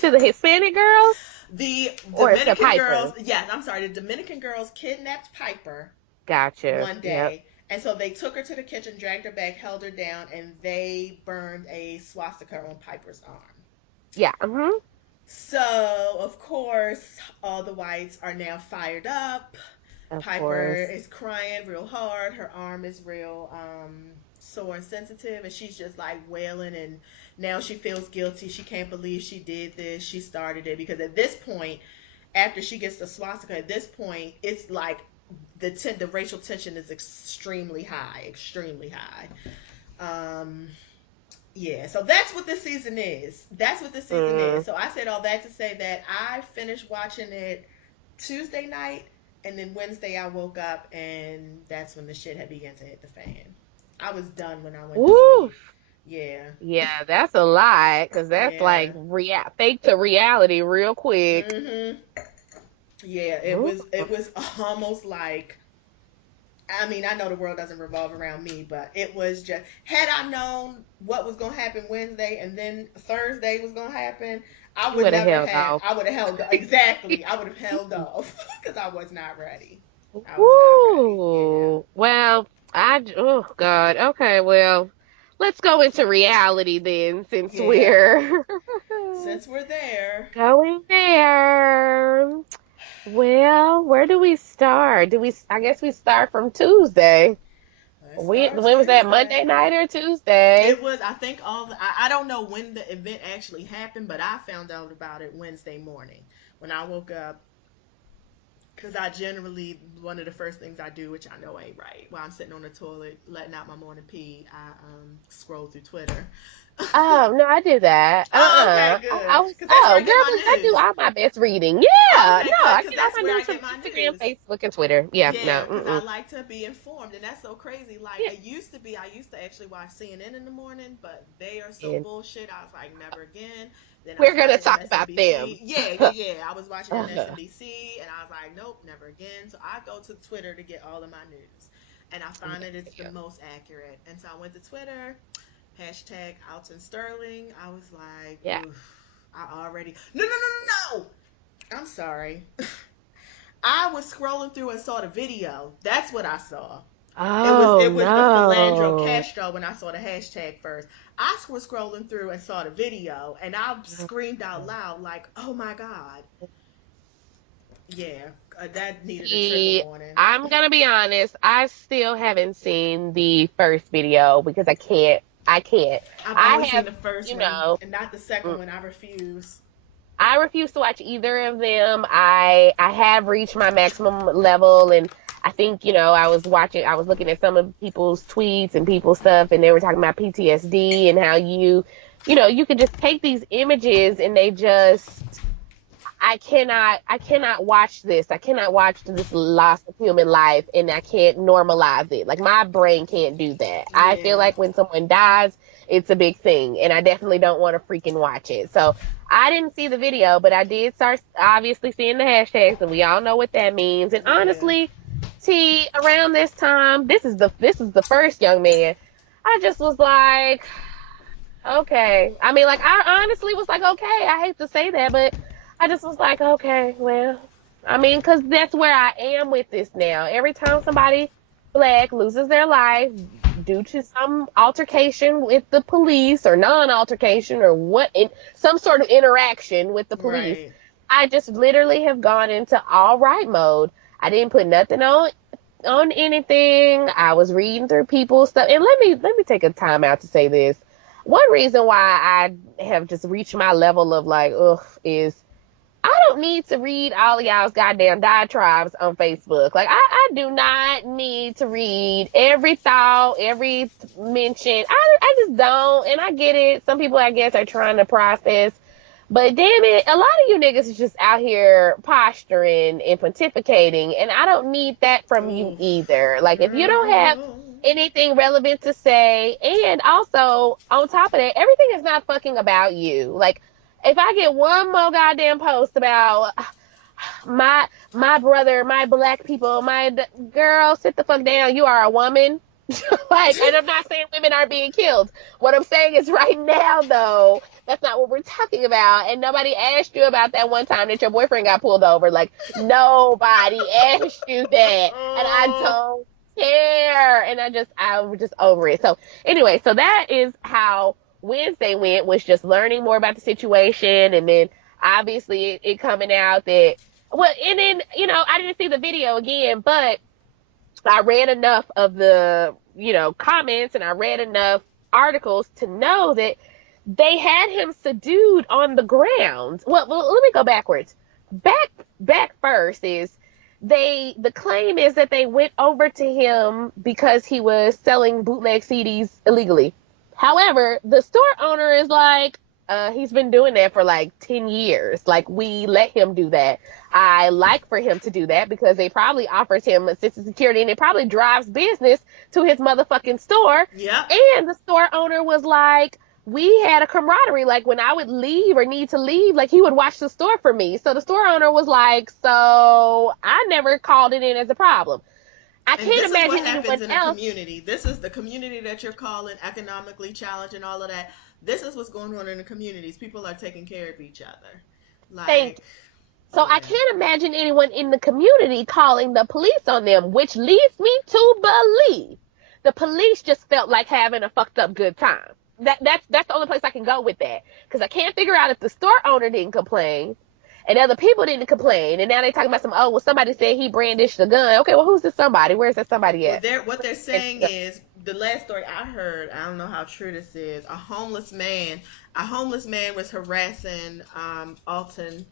To the Hispanic girls The or to Dominican girls, Piper? yes, I'm sorry, the Dominican girls kidnapped Piper Gotcha. one Yep. day. And so they took her to the kitchen, dragged her back, held her down, and they burned a swastika on Piper's arm. Yeah. Mm-hmm. So, of course, all the whites are now fired up. Of Piper course. is crying real hard. Her arm is real sore and sensitive, and she's just like wailing. And now she feels guilty. She can't believe she did this. She started it because at this point, after she gets the swastika, at this point, it's like the racial tension is extremely high, extremely high. Um, yeah, so that's what this season is. That's what this season is. Mm. So I said all that to say that I finished watching it Tuesday night, and then Wednesday I woke up, and that's when the shit had begun to hit the fan. I was done when I went to Woo. sleep. Yeah, Yeah, that's a lot because that's like yeah. fake to reality real quick. Mhm. Yeah, it Ooh. was almost like, I mean, I know the world doesn't revolve around me, but it was just, had I known what was going to happen Wednesday and then Thursday was going to happen, You would have held I off. would have held, exactly, I would have held off because I was not ready. I was not ready. Yeah. Woo. Well, oh God. Okay, well, let's go into reality then since Yeah. we're Since we're there, going there. Well, where do we start? I guess we start from Tuesday. let's When start was that? Tuesday. Monday night or Tuesday? It was, I think, I don't know when the event actually happened, but I found out about it Wednesday morning when I woke up. Because I generally, one of the first things I do, which I know ain't right, while I'm sitting on the toilet letting out my morning pee, I scroll through Twitter. Oh no, I do that. Oh, okay, I good. was Because that's where I get girl, my I do news. all my best reading. Yeah, Okay, no, good. I Because get all that's my where I news from get my Instagram, news. Facebook, and Twitter. Yeah, Yeah, no, because I mm-mm. like to be informed, and that's so crazy. Like, Yeah, it used to be, I used to actually watch CNN in the morning, but they are so and bullshit. I was like, never again. Then I we're gonna started talk about them. MSNBC. Yeah, yeah, yeah. I was watching Uh, MSNBC, and I was like, nope, never again. So I go to Twitter to get all of my news, and I find that it's the most accurate. And so I went to Twitter, hashtag Alton Sterling. I was like, yeah. oof, I already. No, no, no, no, no. I'm sorry. I was scrolling through and saw the video. That's what I saw. Oh It was the Philandro no. Castro when I saw the hashtag first. I was scrolling through and saw the video, and I screamed out loud like, "Oh my god!" Yeah, that needed a trigger See, warning. I'm gonna be honest. I still haven't seen the first video because I can't. I can't. I've I only seen have, the first you one know. and not the second one. I refuse. I refuse to watch either of them. I have reached my maximum level, and I think I was looking at some of people's tweets and people's stuff, and they were talking about PTSD and how you can just take these images and they just I cannot watch this. I cannot watch this loss of human life and I can't normalize it. Like my brain can't do that. I feel Yeah, like when someone dies, it's a big thing and I definitely don't want to freaking watch it. So I didn't see the video, but I did start obviously seeing the hashtags and we all know what that means. And yeah, honestly, T, around this time, this is the first young man. I just was like, okay. I mean, like, I honestly was like, okay, I hate to say that, but I just was like, okay, well, I mean, because that's where I am with this now. Every time somebody black loses their life due to some altercation with the police or non-altercation or some sort of interaction with the police, right. I just literally have gone into all right mode. I didn't put nothing on anything. I was reading through people's stuff. And let me take a time out to say this. One reason why I have just reached my level of like, ugh, is I don't need to read all of y'all's goddamn diatribes on Facebook. Like, I do not need to read every thought, every mention. I just don't. And I get it. Some people, I guess, are trying to process. But damn it, a lot of you niggas is just out here posturing and pontificating. And I don't need that from you Oof, either. Like, if you don't have girl. anything relevant to say, and also, on top of that, everything is not fucking about you. Like, if I get one more goddamn post about my brother, my black people, girl, sit the fuck down. You are a woman. Like, and I'm not saying women are being killed. What I'm saying is right now, though, That's not what we're talking about. And nobody asked you about that one time that your boyfriend got pulled over. Like, nobody asked you that. And I don't care. And I was just over it. So anyway, so that is how Wednesday went, was just learning more about the situation. And then obviously it coming out that, well, and then, I didn't see the video again, but I read enough of the, comments, and I read enough articles to know that they had him subdued on the ground. Well, let me go backwards. Back first is the claim is that they went over to him because he was selling bootleg CDs illegally. However, the store owner is like, he's been doing that for like 10 years. Like, we let him do that. I like for him to do that because it probably offers him assisted security, and it probably drives business to his motherfucking store. Yeah. And the store owner was like, we had a camaraderie. Like, when I would leave or need to leave, like, he would watch the store for me. So the store owner was like, so I never called it in as a problem. I can't imagine anyone else. Community. This is the community that you're calling economically challenged and all of that. This is what's going on in the communities. People are taking care of each other. So I can't imagine anyone in the community calling the police on them, which leads me to believe the police just felt like having a fucked up good time. That's the only place I can go with that, because I can't figure out if the store owner didn't complain and other people didn't complain, and now they're talking about somebody said he brandished a gun. Okay, well, who's this somebody? Where's that somebody at? Well, what they're saying is, the last story I heard, I don't know how true this is, a homeless man was harassing Alton,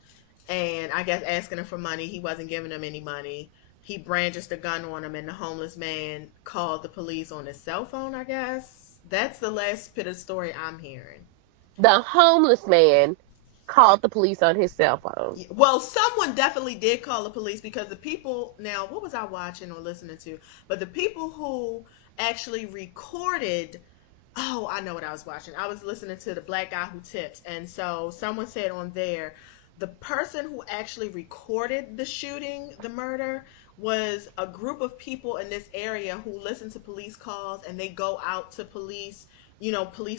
and I guess asking him for money. He wasn't giving him any money. He brandished a gun on him, and the homeless man called the police on his cell phone, I guess. That's the last bit of story I'm hearing. The homeless man called the police on his cell phone. Well, someone definitely did call the police, because the people, now, what was I watching or listening to? But the people who actually recorded, I know what I was watching. I was listening to The Black Guy Who Tips, and so someone said on there, the person who actually recorded the shooting, the murder, was a group of people in this area who listen to police calls, and they go out to police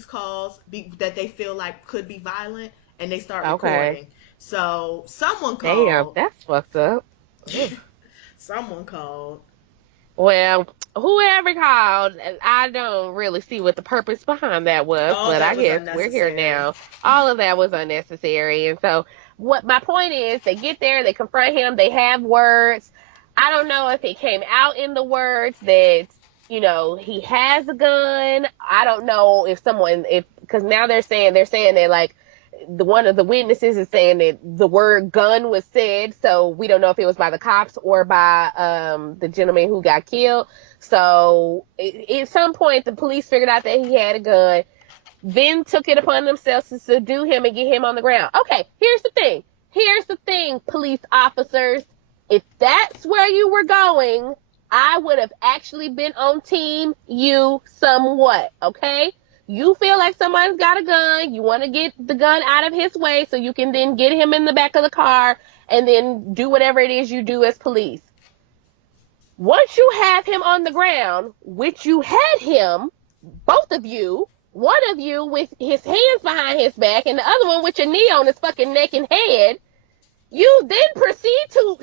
calls that they feel like could be violent, and they start recording. So someone called. Damn, that's fucked up. Someone called. Well, whoever called, I don't really see what the purpose behind that was, but I guess we're here now. All of that was unnecessary. And so what my point is, they get there, they confront him, they have words. I don't know if it came out in the words that, he has a gun. I don't know because now they're saying that, like, one of the witnesses is saying that the word gun was said, so we don't know if it was by the cops or by the gentleman who got killed. So at some point, the police figured out that he had a gun, then took it upon themselves to subdue him and get him on the ground. Okay, here's the thing, police officers. If that's where you were going, I would have actually been on team you somewhat, okay? You feel like somebody's got a gun. You want to get the gun out of his way so you can then get him in the back of the car and then do whatever it is you do as police. Once you have him on the ground, which you had him, both of you, one of you with his hands behind his back and the other one with your knee on his fucking neck and head, you then proceed to,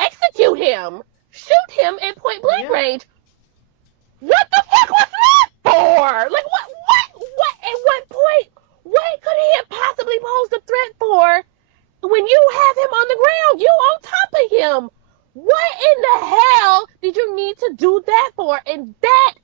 execute him, shoot him at point blank range. What the fuck was that for? Like, what, at what point, what could he have possibly posed a threat for when you have him on the ground, you on top of him? What in the hell did you need to do that for? And that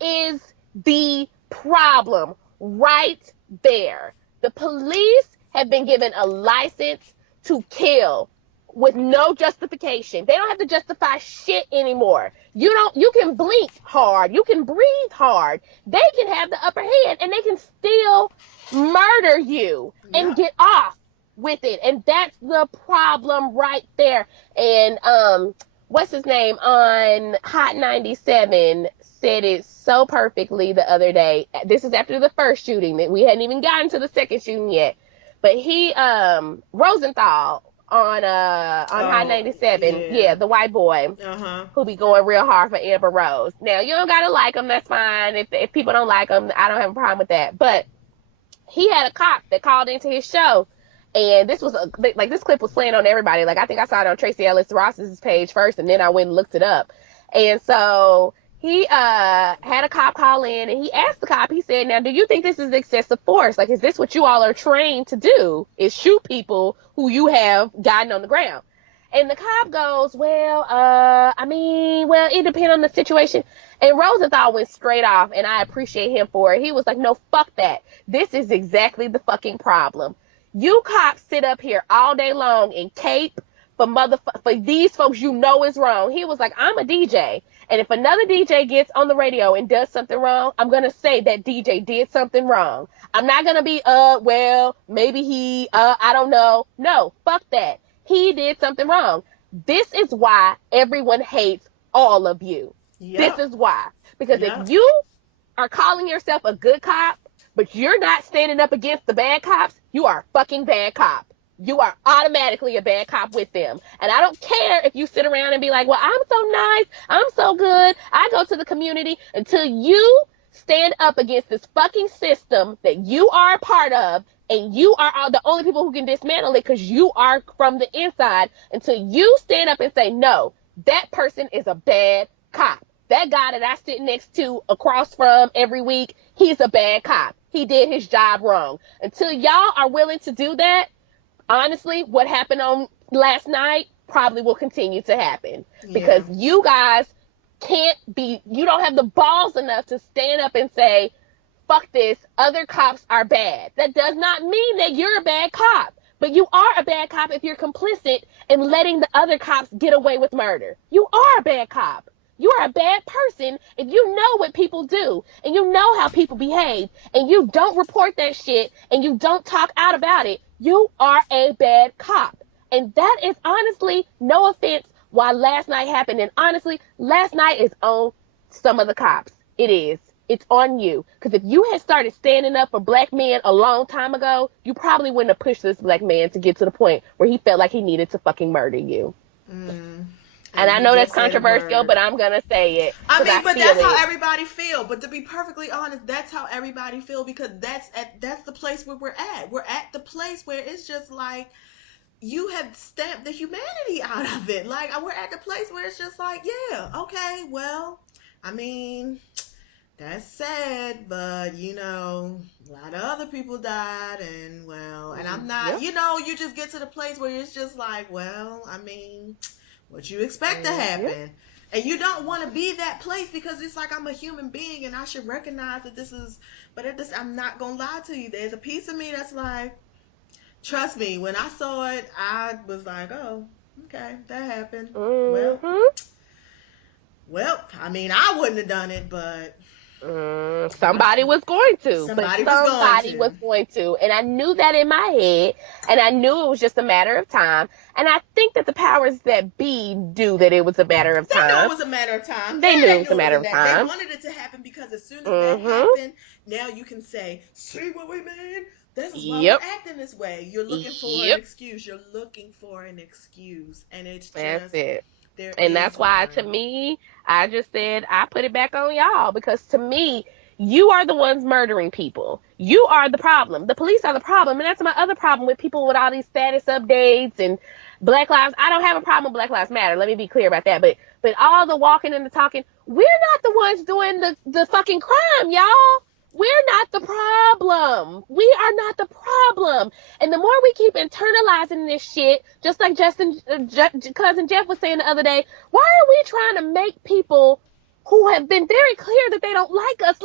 is the problem right there. The police have been given a license to kill with no justification. They don't have to justify shit anymore. You can blink hard. You can breathe hard. They can have the upper hand and they can still murder you and get off with it. And that's the problem right there. And, what's his name on Hot 97 said it so perfectly the other day. This is after the first shooting. That we hadn't even gotten to the second shooting yet. But he, Rosenthal, on High 97, the white boy who be going real hard for Amber Rose. Now, you don't gotta like him, that's fine. If people don't like him, I don't have a problem with that. But he had a cop that called into his show, and this was like this clip was playing on everybody. Like I think I saw it on Tracy Ellis Ross's page first, and then I went and looked it up. And so he had a cop call in, and he asked the cop. He said, "Now, do you think this is excessive force? Like, is this what you all are trained to do? Is shoot people who you have gotten on the ground?" And the cop goes, "Well, I mean, well, it depends on the situation." And Rosenthal went straight off, and I appreciate him for it. He was like, "No, fuck that. This is exactly the fucking problem. You cops sit up here all day long and cape for these folks you know is wrong." He was like, "I'm a DJ, and if another DJ gets on the radio and does something wrong, I'm gonna say that DJ did something wrong. I'm not gonna be, well, maybe he, I don't know. No, fuck that. He did something wrong. This is why everyone hates all of you. Yep. This is why. Because Yep. if you are calling yourself a good cop, but you're not standing up against the bad cops, you are a fucking bad cop. You are automatically a bad cop with them. And I don't care if you sit around and be like, well, I'm so nice, I'm so good, I go to the community, until you stand up against this fucking system that you are a part of, and you are the only people who can dismantle it because you are from the inside. Until you stand up and say, no, that person is a bad cop. That guy that I sit next to across from every week, he's a bad cop. He did his job wrong. Until y'all are willing to do that, honestly, what happened on last night probably will continue to happen. Yeah. Because you guys you don't have the balls enough to stand up and say, fuck this, other cops are bad. That does not mean that you're a bad cop. But you are a bad cop if you're complicit in letting the other cops get away with murder. You are a bad cop. You are a bad person if you know what people do and you know how people behave and you don't report that shit and you don't talk out about it. You are a bad cop. And that is honestly, no offense, why last night happened. And honestly, last night is on some of the cops. It is. It's on you. Because if you had started standing up for black men a long time ago, you probably wouldn't have pushed this black man to get to the point where he felt like he needed to fucking murder you. And I know that's controversial, but I'm going to say it. I mean, but that's how it. everybody feel. But to be perfectly honest, that's how everybody feel, because that's the place where we're at. We're at the place where it's just like, you have stamped the humanity out of it. Like, we're at the place where it's just like, yeah, okay, well, I mean, that's sad, but, you know, a lot of other people died, and, well, and I'm not, you know, you just get to the place where it's just like, well, I mean, what you expect to happen. And you don't want to be that place, because it's like, I'm a human being and I should recognize that this is, but I'm not going to lie to you. There's a piece of me that's like, trust me, when I saw it, I was like, oh, okay, that happened. Well, I mean, I wouldn't have done it, but somebody was going to. Somebody was going to. And I knew that in my head, and I knew it was just a matter of time. And I think that the powers that be knew that it was a matter of time. They knew it was a matter of time. They knew it was a matter of time. They wanted it to happen, because as soon as that happened, now you can say, see what we mean? This is why we're acting this way. You're looking for an excuse. You're looking for an excuse. And it's just... That's it. And that's why, to me, I just said, I put it back on y'all, because to me, you are the ones murdering people. You are the problem. The police are the problem. And that's my other problem with people with all these status updates and Black Lives. I don't have a problem with Black Lives Matter. Let me be clear about that. But all the walking and the talking, we're not the ones doing the fucking crime, y'all. We're not the problem. We are not the problem. And the more we keep internalizing this shit, just like Cousin Jeff was saying the other day, why are we trying to make people who have been very clear that they don't like us?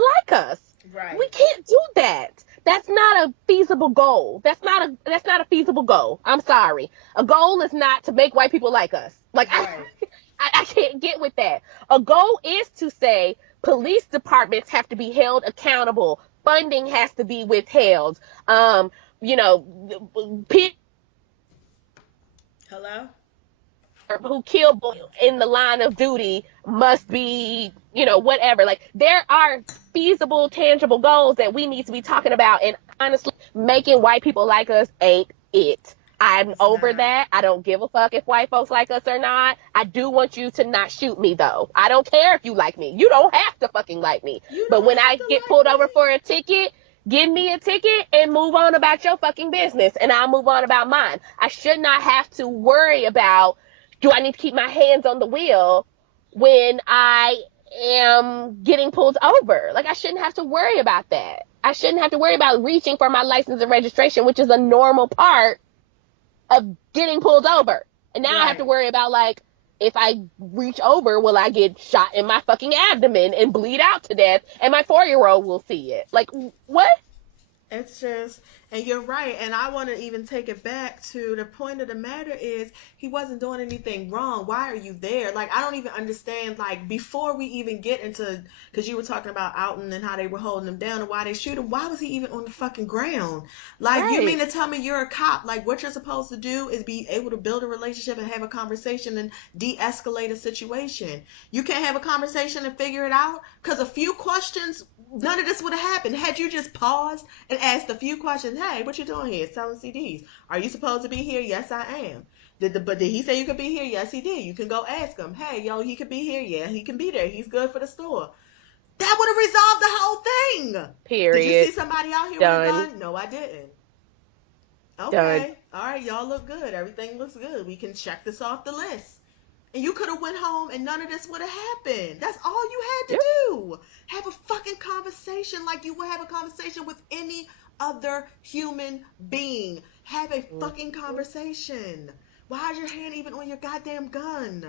Right. We can't do that. That's not a feasible goal. That's not a feasible goal. I'm sorry. A goal is not to make white people like us. Like, right. I can't get with that. A goal is to say, police departments have to be held accountable. Funding has to be withheld. People who kill in the line of duty must be, whatever. Like, there are feasible, tangible goals that we need to be talking about. And honestly, making white people like us ain't it. I'm over that. I don't give a fuck if white folks like us or not. I do want you to not shoot me, though. I don't care if you like me. You don't have to fucking like me. But when I get pulled over for a ticket, Give me a ticket and move on about your fucking business, and I'll move on about mine. I should not have to worry about, do I need to keep my hands on the wheel when I am getting pulled over? Like, I shouldn't have to worry about that. I shouldn't have to worry about reaching for my license and registration, which is a normal part of getting pulled over. And now I have to Right. worry about, like, if I reach over, will I get shot in my fucking abdomen and bleed out to death, and my 4-year-old will see it? Like, what? It's just, and you're right. And I want to even take it back to the point of the matter is he wasn't doing anything wrong. Why are you there? Like, I don't even understand. Like, before we even get into, because you were talking about Alton and how they were holding him down and why they shoot him, why was he even on the fucking ground? Like, you Right. mean to tell me you're a cop? Like, what you're supposed to do is be able to build a relationship and have a conversation and de escalate a situation. You can't have a conversation and figure it out? Because a few questions, none of this would have happened had you just paused and asked a few questions. Hey, what you doing here? Selling CDs. Are you supposed to be here? Yes, I am. But did he say you could be here? Yes, he did. You can go ask him. Hey, yo, he could be here. Yeah, he can be there. He's good for the store. That would have resolved the whole thing. Did you see Period. somebody out here with a Done. gun? No, I didn't. Done. Okay. All right, y'all look good. Everything looks good. We can check this off the list. And you could have went home and none of this would have happened. That's all you had to Yep. do. Have a fucking conversation like you would have a conversation with any other human being. Have a fucking conversation. Why is your hand even on your goddamn gun?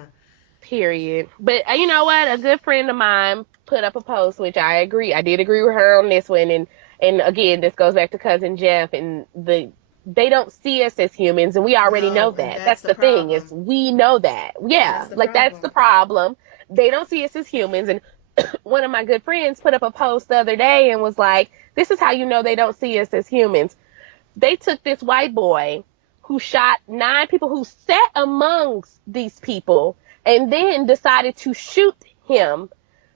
Period. But you know what? A good friend of mine put up a post, which I agree. I did agree with her on this one, and again, this goes back to cousin Jeff and they don't see us as humans, and we already know No, and that. that's That's the the thing, is problem. we know that. That's Yeah, the like that's the problem. problem. They don't see us as humans, and one of my good friends put up a post the other day and was like, "This is how you know they don't see us as humans." They took this white boy who shot 9 people, who sat amongst these people, and then decided to shoot him,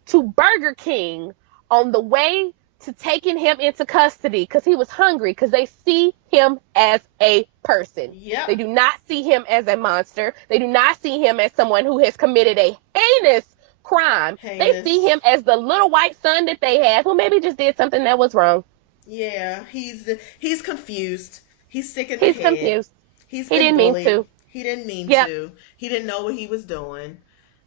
to Burger King on the way to taking him into custody because he was hungry, because they see him as a person. Yep. They do not see him as a monster. They do not see him as someone who has committed a heinous crime. They see Heinous. him as the little white son that they have, who maybe just did something that was wrong. Yeah, he's confused. He's sick in the He's head. confused. He's He been didn't mean bullied. to. He didn't mean Yep. to. He didn't know what he was doing.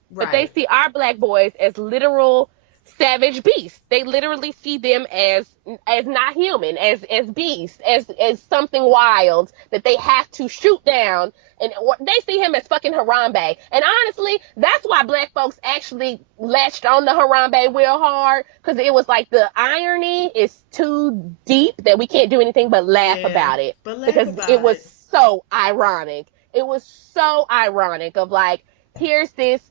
But they Right. see our black boys as literal savage beasts. They literally see them as not human, as beasts, as something wild that they have to shoot down. And they see him as fucking Harambe. And honestly, that's why black folks actually latched on to Harambe real hard, because it was like the irony is too deep that we can't do anything but laugh Yeah. about it, But laugh because it about was it. so ironic. It was so ironic of like, here's this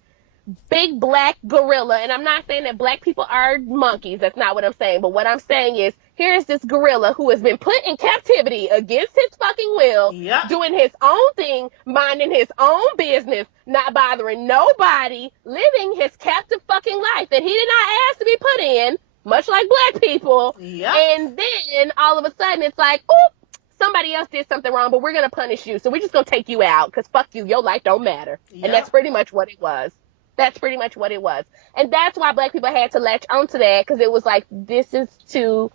big black gorilla, and I'm not saying that black people are monkeys, that's not what I'm saying, but what I'm saying is, here's this gorilla who has been put in captivity against his fucking will, Yep. doing his own thing, minding his own business, not bothering nobody, living his captive fucking life that he did not ask to be put in, much like black people. Yep. And then all of a sudden it's like, oop, somebody else did something wrong, but we're gonna punish you, so we're just gonna take you out because fuck you, your life don't matter. And that's Yep. pretty much what it was. That's pretty much what it was. And that's why black people had to latch onto that, because it was like, this is too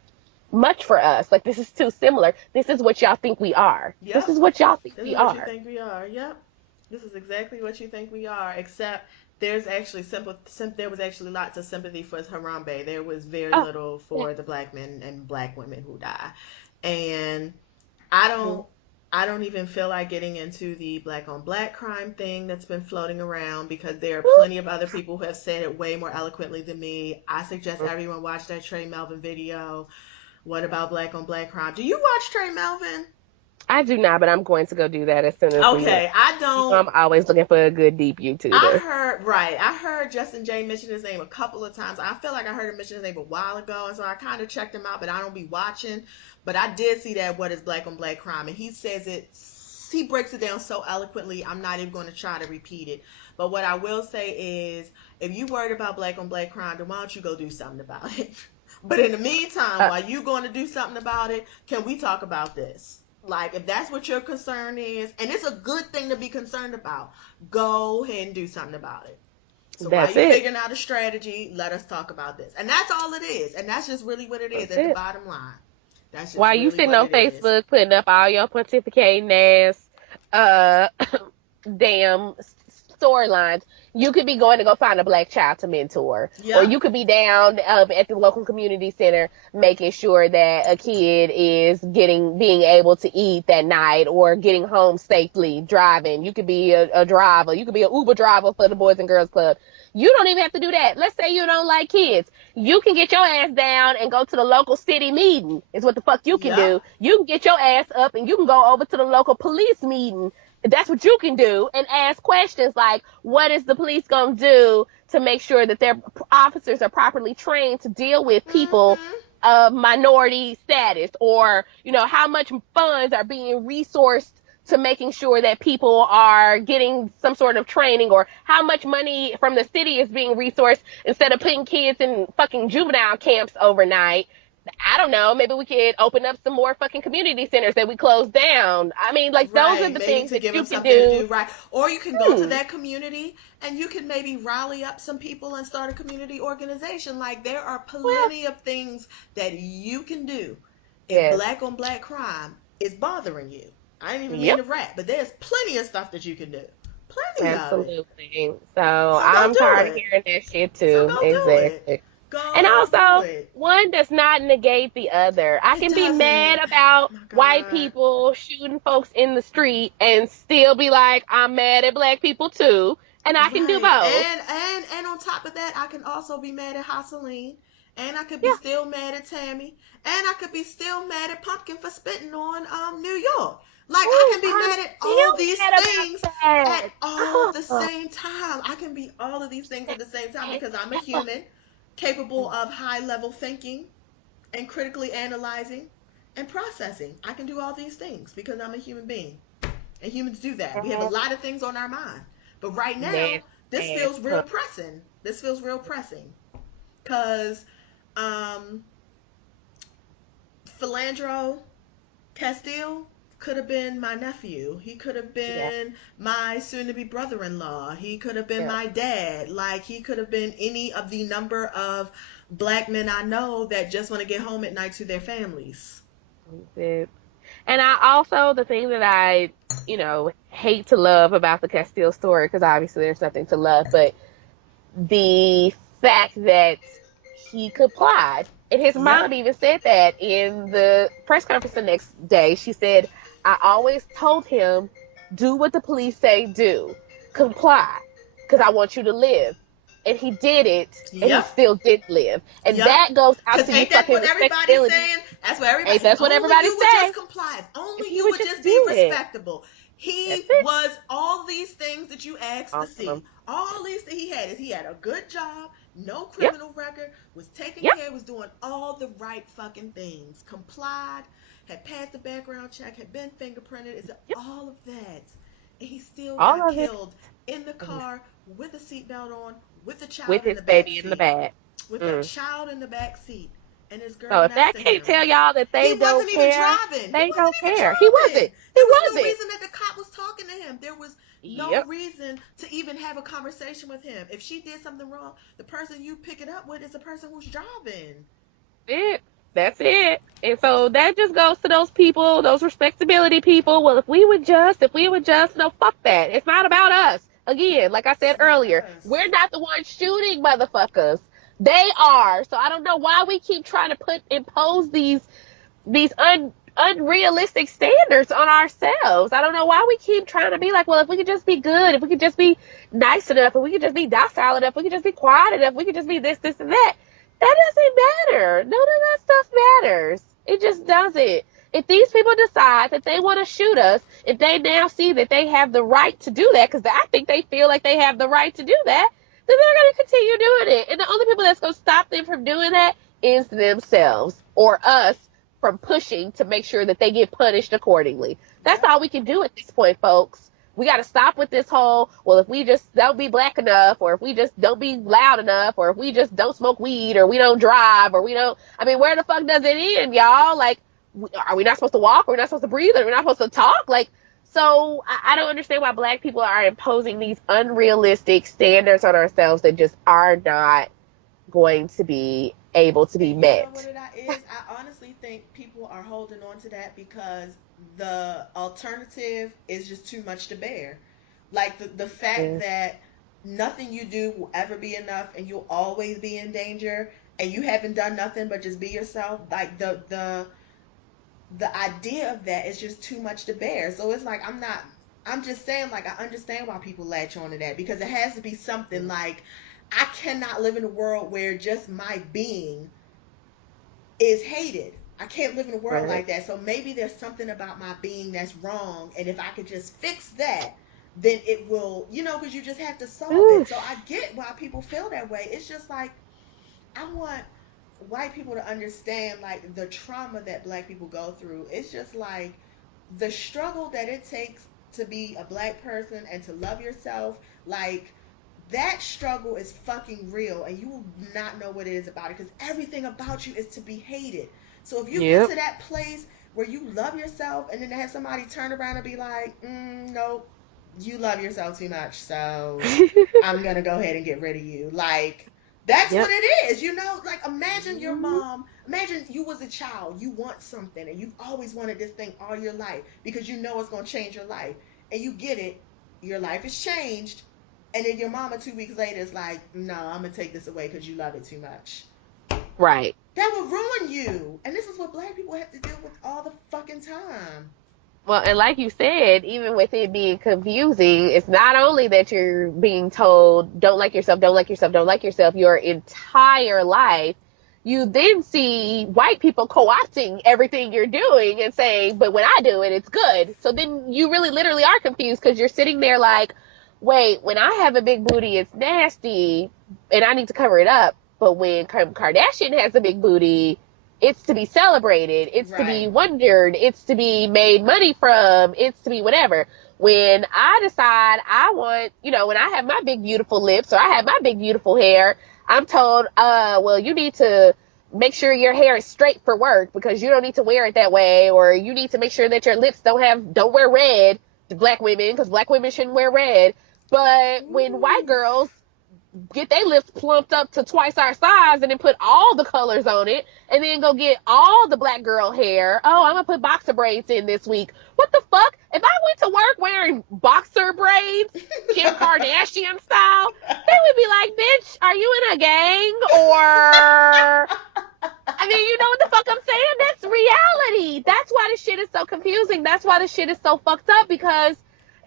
much for us. Like, this is too similar. This is what y'all think we are. This Yep. is what y'all think This we is what you are. think we are. Yep. This is exactly what you think we are. Except there's actually there was actually lots of sympathy for Harambe. There was very Oh, little yeah. for the black men and black women who die. And I Mhm. don't I don't even feel like getting into the black on black crime thing that's been floating around, because there are plenty of other people who have said it way more eloquently than me. I suggest everyone watch that Trey Melvin video. What about black on black crime? Do you watch Trey Melvin? I do not, but I'm going to go do that as soon as we Okay, I You know, don't. I'm always looking for a good deep I YouTuber. heard, right. I heard Justin J mention his name a couple of times. I feel like I heard him mention his name a while ago, and so I kind of checked him out, but I don't be watching. But I did see that What is Black on Black Crime, and he says it. He breaks it down so eloquently. I'm not even going to try to repeat it. But what I will say is, if you worried about black on black crime, then why don't you go do something about it? But in the meantime, Uh, while you going to do something about it, can we talk about this? Like, if that's what your concern is, and it's a good thing to be concerned about, go ahead and do something about it. So while that's you it. figuring out a strategy, let us talk about this. And that's all it is. And that's just really what it is That's at the it. bottom line. That's just While you really sitting what on it is. Facebook putting up all your pontificating ass uh damn storylines, you could be going to go find a black child to mentor, or Yep. you could be down at the local community center making sure that a kid is being able to eat that night or getting home safely driving. You could be a driver, you could be an Uber driver for the Boys and Girls Club. You don't even have to do that. Let's say you don't like kids, you can get your ass down and go to the local city meeting is what the fuck you can Yep. do. You can get your ass up and you can go over to the local police meeting. That's what you can do, and ask questions like, what is the police going to do to make sure that their officers are properly trained to deal with people Mm-hmm. of minority status, or, how much funds are being resourced to making sure that people are getting some sort of training, or how much money from the city is being resourced instead of putting kids in fucking juvenile camps overnight. I don't know. Maybe we could open up some more fucking community centers that we closed down. I mean, like, those are Right, the maybe things to that give you them can something to do. do, right? Or you can go to Hmm. that community and you can maybe rally up some people and start a community organization. Like, there are Well, plenty of things that you can do if yes. black on black crime is bothering you. I didn't even mean Yep. to rap, but there's plenty of stuff that you can do. Plenty of it. Absolutely. So So go I'm do tired of it. hearing that shit So too. go do it. Exactly. And Go do also, it. one does not negate the other. I It can be mad doesn't. about Oh my white God. people shooting folks in the street and still be like, I'm mad at black people too. And I can do Right. both. And on top of that, I can also be mad at Joseline. And I could be Yeah. still mad at Tammy. And I could be still mad at Pumpkin for spitting on New York. Like, I Ooh, can be I'm mad at all still these mad about things at that. all the Oh, same time. I can be all of these things at the same time man. because I'm a human capable of high level thinking and critically analyzing and processing. I can do all these things because I'm a human being. And humans do that. We have a lot of things on our mind. But right now, Nasty this ass feels real cunt. pressing. This feels real pressing. Because um, Philando Castile could have been my nephew. He could have Yeah. been my soon to be brother in law. He could have been Yeah. my dad. Like, he could have been any of the number of black men I know that just want to get home at night to their families. It. And I also, the thing that I, hate to love about the Castile story, because obviously there's nothing to love, but the fact that he complied. And his Yep. mom even said that in the press conference the next day. She said, I always told him, do what the police say do. Comply. Because I want you to live. And he did it, and he Yep. still did live. And Yep. that goes out Because to you ain't that fucking what everybody's respectability. saying? That's what everybody, Ain't if that's what only everybody you would just say. comply, if If only you you would would just just be do it. respectable. He That's it. was all these things that you asked to Awesome. see. All these that he had is he had a good job, no Yep. criminal record, was taking Yep. care, was doing all the right fucking things, complied, had passed the background check, had been fingerprinted, is Yep. all of that. And he still All got of it. killed in the car with a seatbelt on, with a With child in his the back baby in the seat, bag. with a Mm. child in the back seat and his So girl if next that to can't him. tell y'all that He they don't wasn't even care, driving. He they wasn't don't even care. He driving. wasn't. He There was no wasn't. reason that the cop was talking to him. There was no Yep. reason to even have a conversation with him. If she did something wrong, the person you pick it up with is the person who's driving. It. That's it. And so that just goes to those people, those respectability people. Well, if we would just, no, fuck that. It's not about us. Again, like I said It's not earlier, us. we're not the ones shooting motherfuckers. They are. So I don't know why we keep trying to impose these unrealistic standards on ourselves. I don't know why we keep trying to be like, well, if we could just be good, if we could just be nice enough, if we could just be docile enough, if we could just be quiet enough, we could just be this, and that. That doesn't matter. None of that stuff matters. It just doesn't. If these people decide that they want to shoot us, if they now see that they have the right to do that, because I think they feel like they have the right to do that, then they're going to continue doing it. And the only people that's going to stop them from doing that is themselves or us from pushing to make sure that they get punished accordingly. That's Yep. all we can do at this point, folks. We got to stop with this whole, well, if we just don't be black enough, or if we just don't be loud enough, or if we just don't smoke weed, or we don't drive, or we don't, I mean, where the fuck does it end, y'all? Like, are we not supposed to walk? Are we not supposed to breathe? Are we not supposed to talk? Like, so I don't understand why black people are imposing these unrealistic standards on ourselves that just are not going to be able to be And you know what met. it is? I honestly think people are holding on to that because the alternative is just too much to bear. Like the fact Yeah. that nothing you do will ever be enough and you'll always be in danger and you haven't done nothing but just be yourself. Like the idea of that is just too much to bear. So it's like I'm just saying, like, I understand why people latch on to that because it has to be something like I cannot live in a world where just my being is hated. I can't live in a world Right. like that. So maybe there's something about my being that's wrong. And if I could just fix that, then it will, because you just have to solve it. So Oof. I get why people feel that way. It's just like, I want white people to understand, like, the trauma that black people go through. It's just like the struggle that it takes to be a black person and to love yourself. Like, that struggle is fucking real and you will not know what it is about it because everything about you is to be hated. So if you get Yep. to that place where you love yourself and then to have somebody turn around and be like, nope, you love yourself too much, so I'm gonna go ahead and get rid of you. Like, that's what Yep. it is, like, imagine your Mhm. mom, imagine you was a child, you want something and you've always wanted this thing all your life because you know it's gonna change your life, and you get it, your life has changed, and then your mama 2 weeks later is like, no, I'm gonna take this away because you love it too much. Right. That would ruin you. And this is what black people have to deal with all the fucking time. Well, and like you said, even with it being confusing, it's not only that you're being told, don't like yourself, don't like yourself, don't like yourself your entire life. You then see white people co-opting everything you're doing and saying, but when I do it, it's good. So then you really literally are confused because you're sitting there like, wait, when I have a big booty, it's nasty and I need to cover it up. But when Kim Kardashian has a big booty, it's to be celebrated. It's to be Right. wondered. It's to be made money from. It's to be whatever. When I decide I want, when I have my big beautiful lips or I have my big beautiful hair, I'm told, well, you need to make sure your hair is straight for work because you don't need to wear it that way, or you need to make sure that your lips don't wear red to black women because black women shouldn't wear red. But when white Ooh. girls get their lips plumped up to twice our size and then put all the colors on it and then go get all the black girl hair. Oh, I'm gonna put boxer braids in this week. What the fuck? If I went to work wearing boxer braids, Kim Kardashian style, they would be like, bitch, are you in a gang? Or, I mean, you know what the fuck I'm saying? That's reality. That's why this shit is so confusing. That's why this shit is so fucked up because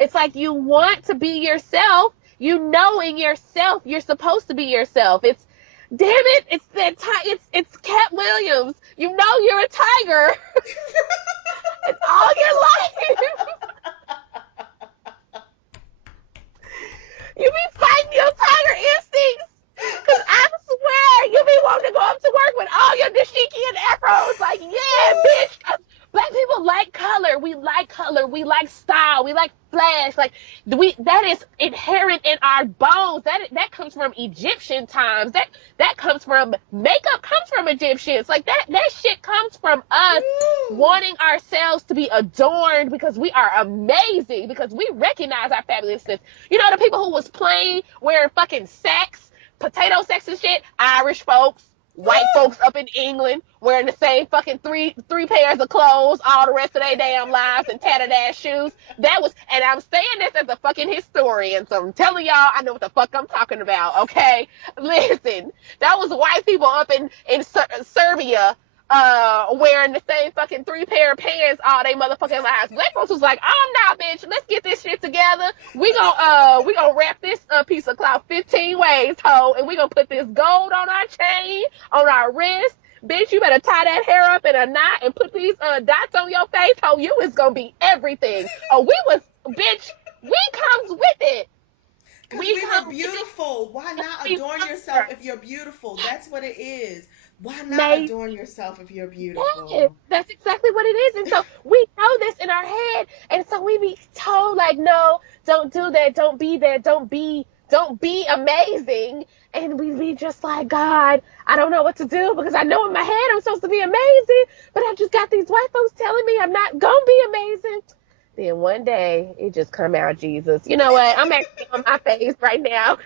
it's like you want to be yourself. You know in yourself you're supposed to be yourself. It's damn it, it's Cat Williams. You know you're a tiger. It's all your life. You be fighting your tiger instincts. Cause I swear you be wanting to go up to work with all your dashiki and afros. Like, yeah, bitch. 'Cause black people like color. We like color. We like style. We like flash. Like that is inherent in our bones. That comes from Egyptian times. That comes from makeup comes from Egyptians. Like that shit comes from us Ooh. wanting ourselves to be adorned because we are amazing, because we recognize our fabulousness. You know, the people who was plain wearing fucking sacks, potato sacks and shit, Irish folks, white Ooh. folks up in England wearing the same fucking three pairs of clothes all the rest of their damn lives and tattered ass shoes. That was, and I'm saying this as a fucking historian, so I'm telling y'all I know what the fuck I'm talking about, okay? Listen, that was white people up in Serbia wearing the same fucking three pair of pants all they motherfucking lives. Black folks was like, oh no, bitch, let's get this shit together. We gonna wrap this piece of cloth 15 ways, ho, and we gonna put this gold on our chain, on our wrist. Bitch, you better tie that hair up in a knot and put these dots on your face, ho. You is gonna be everything. Oh, bitch, we comes with it. Because We we were come with beautiful. Why not it. adorn yourself if you're beautiful? That's what it is. Why not Made adorn yourself if you're Yes, beautiful? that's exactly what it is. And so we know this in our head. And so we be told like, no, don't do that. Don't be that. Don't be amazing. And we be just like, God, I don't know what to do because I know in my head I'm supposed to be amazing, but I just got these white folks telling me I'm not gonna be amazing. Then one day it just come out, Jesus. You know what? I'm actually on my face right now.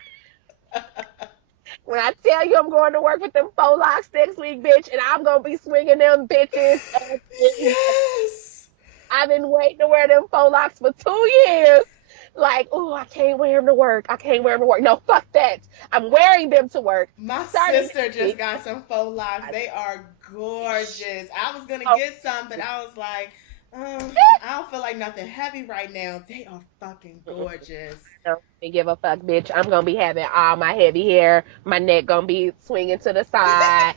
When I tell you I'm going to work with them faux locks next week, bitch, and I'm gonna be swinging them bitches. Yes. I've been waiting to wear them faux locks for 2 years. Like, oh, I can't wear them to work. I can't wear them to work. No, fuck that. I'm wearing them to work. My Starting sister next just week. got some faux locks. They are gorgeous. I was gonna Oh, get some, but I was like, I don't feel like nothing heavy right now. They are fucking gorgeous. don't even give a fuck, bitch. I'm gonna be having all my heavy hair. My neck gonna be swinging to the side.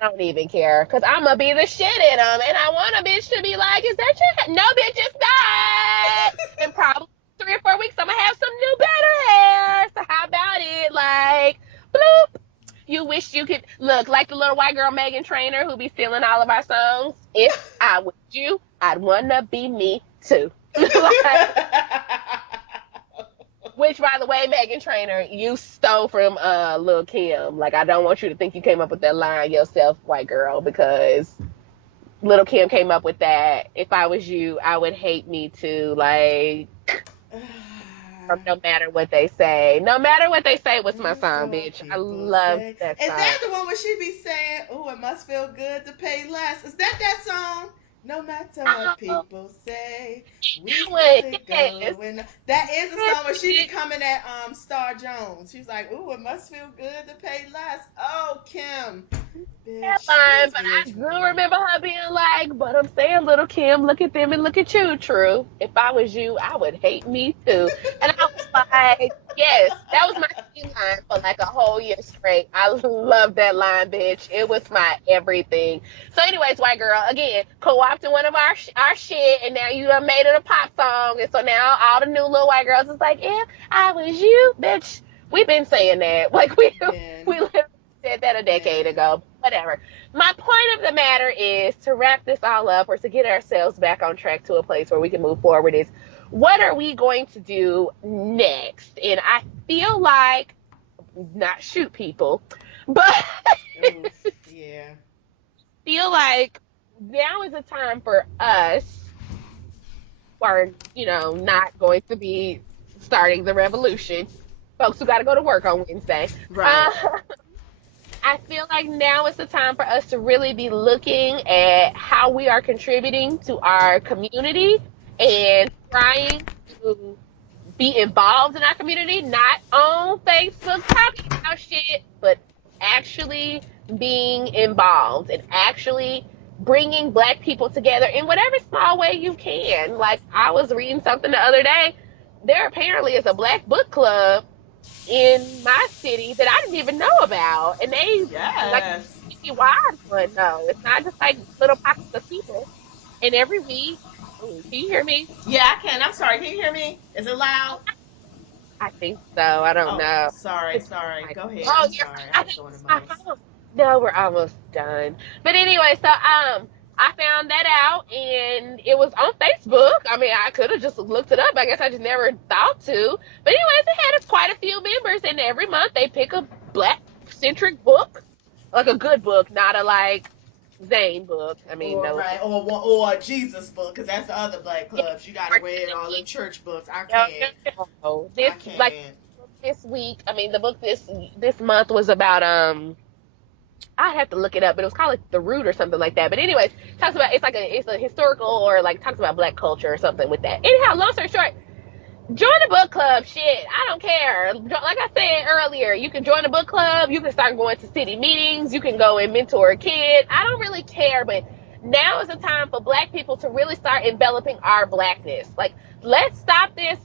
I don't even care, cause I'm gonna be the shit in them, and I want a bitch to be like, "Is that your hair?" No, bitch, it's not. And probably 3 or 4 weeks, I'm gonna have some new better hair. So how about it? Like, bloop. You wish you could look like the little white girl Megan Trainor who be stealing all of our songs. If I was you, I'd wanna be me too. Like, which, by the way, Megan Trainor, you stole from Lil Kim. Like, I don't want you to think you came up with that line yourself, white girl, because Little Kim came up with that. If I was you, I would hate me too. Like, from no matter what they say. No matter what they say was my That's song, what bitch. I people love say. that Is song. that the one where she be saying, "Oh, it must feel good to pay less"? Is that song? No matter what Oh, people say, we that still one, yes. going. That is a song where she be Yes. coming at Star Jones. She's like, "Ooh, it must feel good to pay less." Oh, Kim, That bitch, line, please but be I what you do are. remember her being like, but I'm saying, little Kim, look at them and look at you, true. If I was you, I would hate me too. And I was like, yes, that was my key line for like a whole year straight. I love that line, bitch. It was my everything. So, anyways, white girl, again, co-opted one of our shit, and now you done made it a pop song. And so now all the new little white girls is like, if I was you, bitch. We've been saying that. Like, we Ben, literally said that a decade Ben. ago. Whatever. My point of the matter is to wrap this all up or to get ourselves back on track to a place where we can move forward is what are we going to do next? And I feel like not shoot people, but Oof, yeah. feel like now is a time for us who are, not going to be starting the revolution. Folks who got to go to work on Wednesday. Right. Uh, I feel like now is the time for us to really be looking at how we are contributing to our community and trying to be involved in our community, not on Facebook talking about shit, but actually being involved and actually bringing black people together in whatever small way you can. Like, I was reading something the other day. There apparently is a black book club in my city that I didn't even know about. And they like Yes. a wide one though. It's not just like little pockets of people. And every week, oh, can you hear me? Yeah, I can. I'm sorry. Can you hear me? Is it loud? I think so. I don't Oh, know. sorry, sorry. Go ahead. Oh, I'm you're sorry. I I was think doing the it's my most. phone. No, we're almost done. But anyway, so I found that out and it was on Facebook. I mean, I could have just looked it up. I guess I just never thought to. But anyways, it had quite a few members and every month they pick a black centric book. Like a good book, not a like Zane book. I mean, Or no. right, or a Jesus book, because that's the other black Yeah, clubs. You gotta or read all them Timberlake. church books. I No, can't. no. I This like can't. this week. I mean, the book this month was about I have to look it up, but it was called like The Root or something like that. But anyways, talks about it's a historical or like talks about black culture or something with that. Anyhow, long story short, join the book club. Shit, I don't care. Like I said earlier, you can join the book club. You can start going to city meetings. You can go and mentor a kid. I don't really care, but now is the time for black people to really start enveloping our blackness. Like, let's stop this.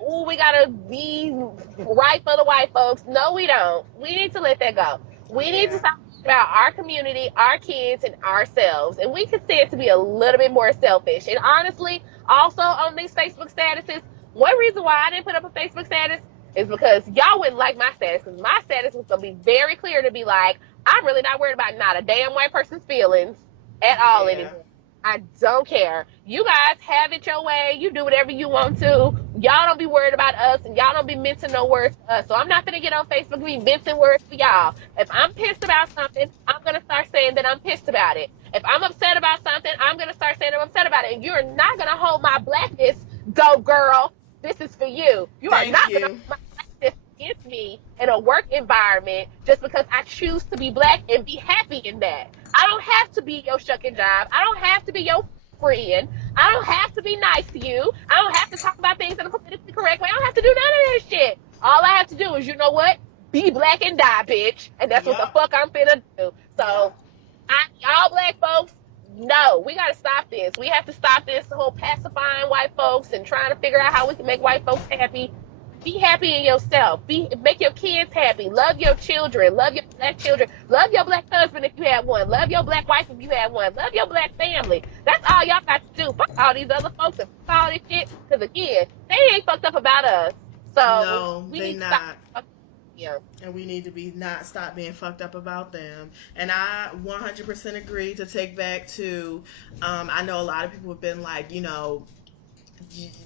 Oh, we gotta be right for the white folks. No, we don't. We need to let that go. We need to Yeah. stop about our community, our kids, and ourselves. And we can stand to be a little bit more selfish. And honestly, also on these Facebook statuses, one reason why I didn't put up a Facebook status is because y'all wouldn't like my status. Because my status was going to be very clear to be like, I'm really not worried about not a damn white person's feelings at all Yeah. anymore. I don't care. You guys have it your way. You do whatever you want to. Y'all don't be worried about us, and y'all don't be mincing no words for us. So I'm not gonna get on Facebook and be mincing words for y'all. If I'm pissed about something, I'm gonna start saying that I'm pissed about it. If I'm upset about something, I'm gonna start saying I'm upset about it. And you're not gonna hold my blackness, go girl. This is for you. You are Thank not gonna you. hold my blackness. against me in a work environment just because I choose to be black and be happy in that. I don't have to be your shucking job. I don't have to be your friend. I don't have to be nice to you. I don't have to talk about things in a politically correct way. I don't have to do none of this shit. All I have to do is, you know what? Be black and die, bitch. And that's what the Yep. fuck I'm finna do. So, Yep. y'all black folks, no, we gotta stop this. We have to stop this whole pacifying white folks and trying to figure out how we can make white folks happy. Be happy in yourself. Make your kids happy. Love your children. Love your black children. Love your black husband if you have one. Love your black wife if you have one. Love your black family. That's all y'all got to do. Fuck all these other folks and fuck all this shit. Because again, they ain't fucked up about us. So No, we they need to stop. not. Yeah. And we need to be not stop being fucked up about them. And I 100% agree to take back to. I know a lot of people have been like,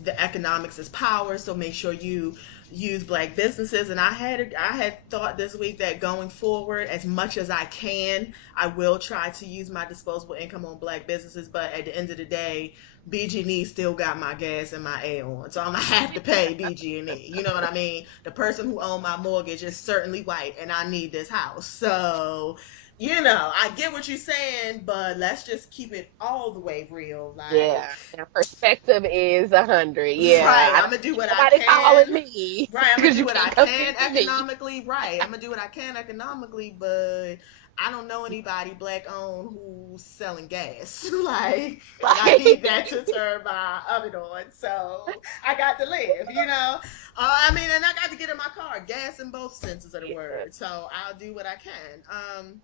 the economics is power, so make sure you use black businesses. And I had thought this week that going forward, as much as I can, I will try to use my disposable income on black businesses. But at the end of the day, BG&E still got my gas and my air on, so I'm gonna have to pay BG&E. You know what I mean? The person who owned my mortgage is certainly white, and I need this house. So, I get what you're saying, but let's just keep it all the way real. Yeah. Like, Now perspective is 100. right, Yeah. I I'm don't gonna do need what I nobody calling can. me Right, I'm gonna because do you what I can't come can visit me. economically. Right, I'm gonna do what I can economically, but I don't know anybody black owned who's selling gas. Like, and I Right. need that to turn my oven on, so I got to live. I mean, and I got to get in my car, gas in both senses of the Yeah. word. So I'll do what I can.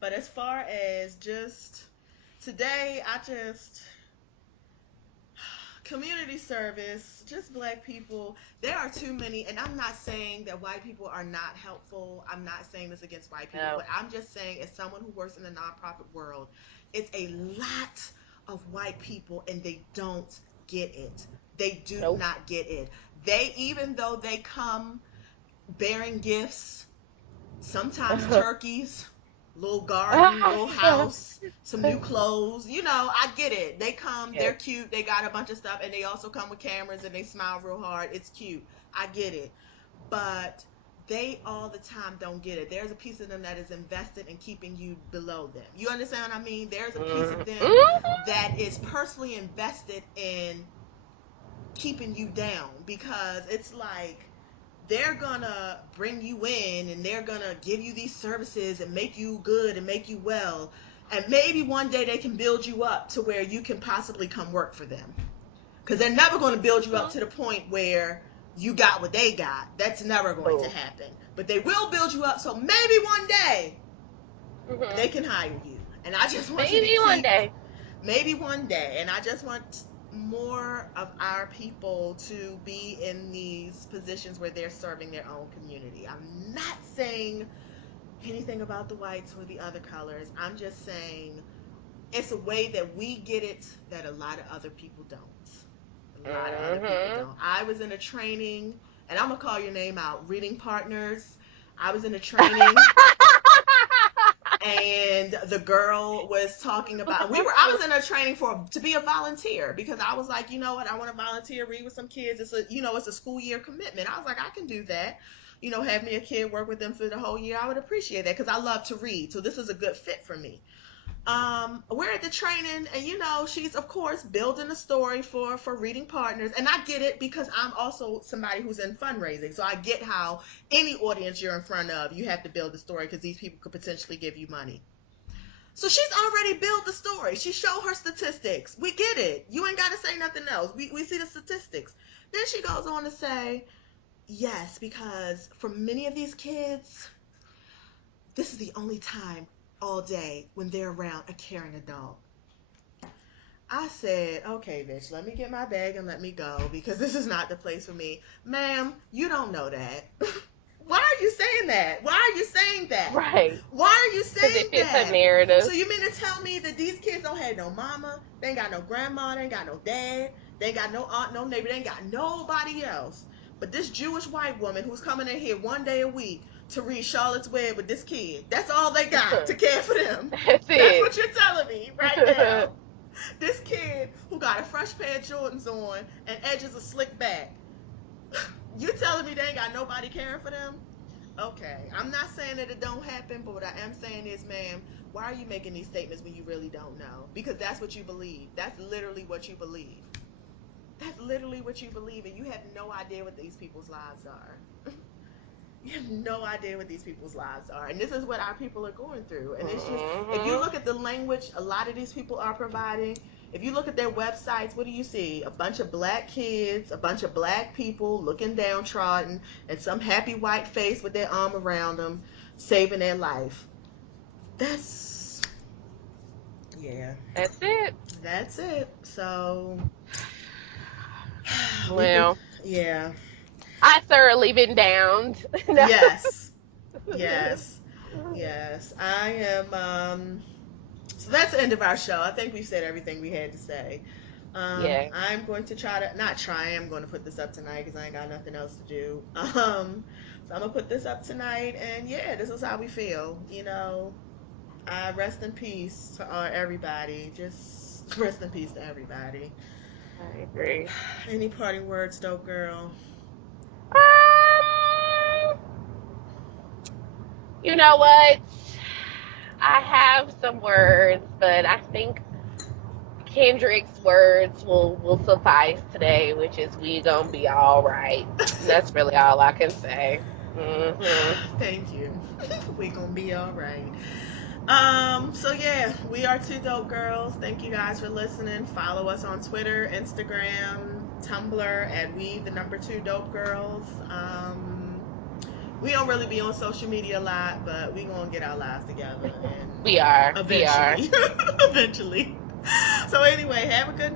But as far as just today, I just community service, just black people. There are too many, and I'm not saying that white people are not helpful. I'm not saying this against white people, No. but I'm just saying, as someone who works in the nonprofit world, it's a lot of white people, and they don't get it. They do Nope. not get it. They, even though they come bearing gifts, sometimes turkeys, little garden, little house, some new clothes. I get it. They come, Yeah. they're cute, they got a bunch of stuff, and they also come with cameras and they smile real hard. It's cute. I get it. But they all the time don't get it. There's a piece of them that is invested in keeping you below them. You understand what I mean? There's a piece of them that is personally invested in keeping you down, because it's like they're gonna bring you in and they're gonna give you these services and make you good and make you well, and maybe one day they can build you up to where you can possibly come work for them, because they're never going to build you up to the point where you got what they got. That's never going to Oh. happen, but they will build you up, so maybe one day Mhm. they can hire you. And I just want you to Maybe one keep, day. maybe one day, and I just want more of our people to be in these positions where they're serving their own community. I'm not saying anything about the whites or the other colors. I'm just saying it's a way that we get it that a lot of other people don't. A lot of other people Mhm. don't. I was in a training, and I'm gonna call your name out. Reading Partners. I was in a training, and the girl was talking about, I was in a training to be a volunteer, because I was like, you know what, I want to volunteer, read with some kids. It's a school year commitment. I was like, I can do that. Have me a kid, work with them for the whole year. I would appreciate that, because I love to read, so this is a good fit for me. We're at the training, and she's of course building a story for Reading Partners, and I get it, because I'm also somebody who's in fundraising, so I get how any audience you're in front of, you have to build a story, because these people could potentially give you money. So she's already built the story. She showed her statistics. We get it. You ain't got to say nothing else. We see the statistics. Then she goes on to say, yes, because for many of these kids, this is the only time all day when they're around a caring adult. I said, okay, bitch, let me get my bag and let me go, because this is not the place for me. Ma'am, you don't know that. Why are you saying that? Why are you saying that? Right. Why are you Because it saying fits her that? So narrative. you mean to tell me that these kids don't have no mama, they ain't got no grandma, they ain't got no dad, they ain't got no aunt, no neighbor, they ain't got nobody else. But this Jewish white woman who's coming in here one day a week to read Charlotte's Web with this kid, that's all they got to care for them. That's That's it. what you're telling me right now. This kid who got a fresh pair of Jordans on and edges are slicked back. You telling me they ain't got nobody caring for them? Okay, I'm not saying that it don't happen, but what I am saying is, ma'am, why are you making these statements when you really don't know? Because that's what you believe. That's literally what you believe. That's literally what you believe, and you have no idea what these people's lives are. You have no idea what these people's lives are, and this is what our people are going through. And it's just, if you Mm-hmm. look at the language a lot of these people are providing, if you look at their websites, what do you see? A bunch of black kids, a bunch of black people looking downtrodden, and some happy white face with their arm around them saving their life. That's, yeah, That's it. that's it. So we've been, Well, yeah, I thoroughly been downed. No. yes, yes, yes. I am. So that's the end of our show. I think we've said everything we had to say. Yeah. I'm going to try to not try. I'm going to put this up tonight because I ain't got nothing else to do. So I'm gonna put this up tonight, and yeah, this is how we feel. Rest in peace to everybody. Just rest in peace to everybody. I agree. Any parting words, dope girl? Um, you know what? I have some words, but I think Kendrick's words will suffice today, which is we gonna be all right. That's really all I can say. Hmm. Thank you. We gonna be all right. So yeah, we are two dope girls. Thank you guys for listening. Follow us on Twitter, Instagram, Tumblr at we the number two dope girls. We don't really be on social media a lot, but we gonna get our lives together and We are. We are. eventually. Eventually. So anyway, have a good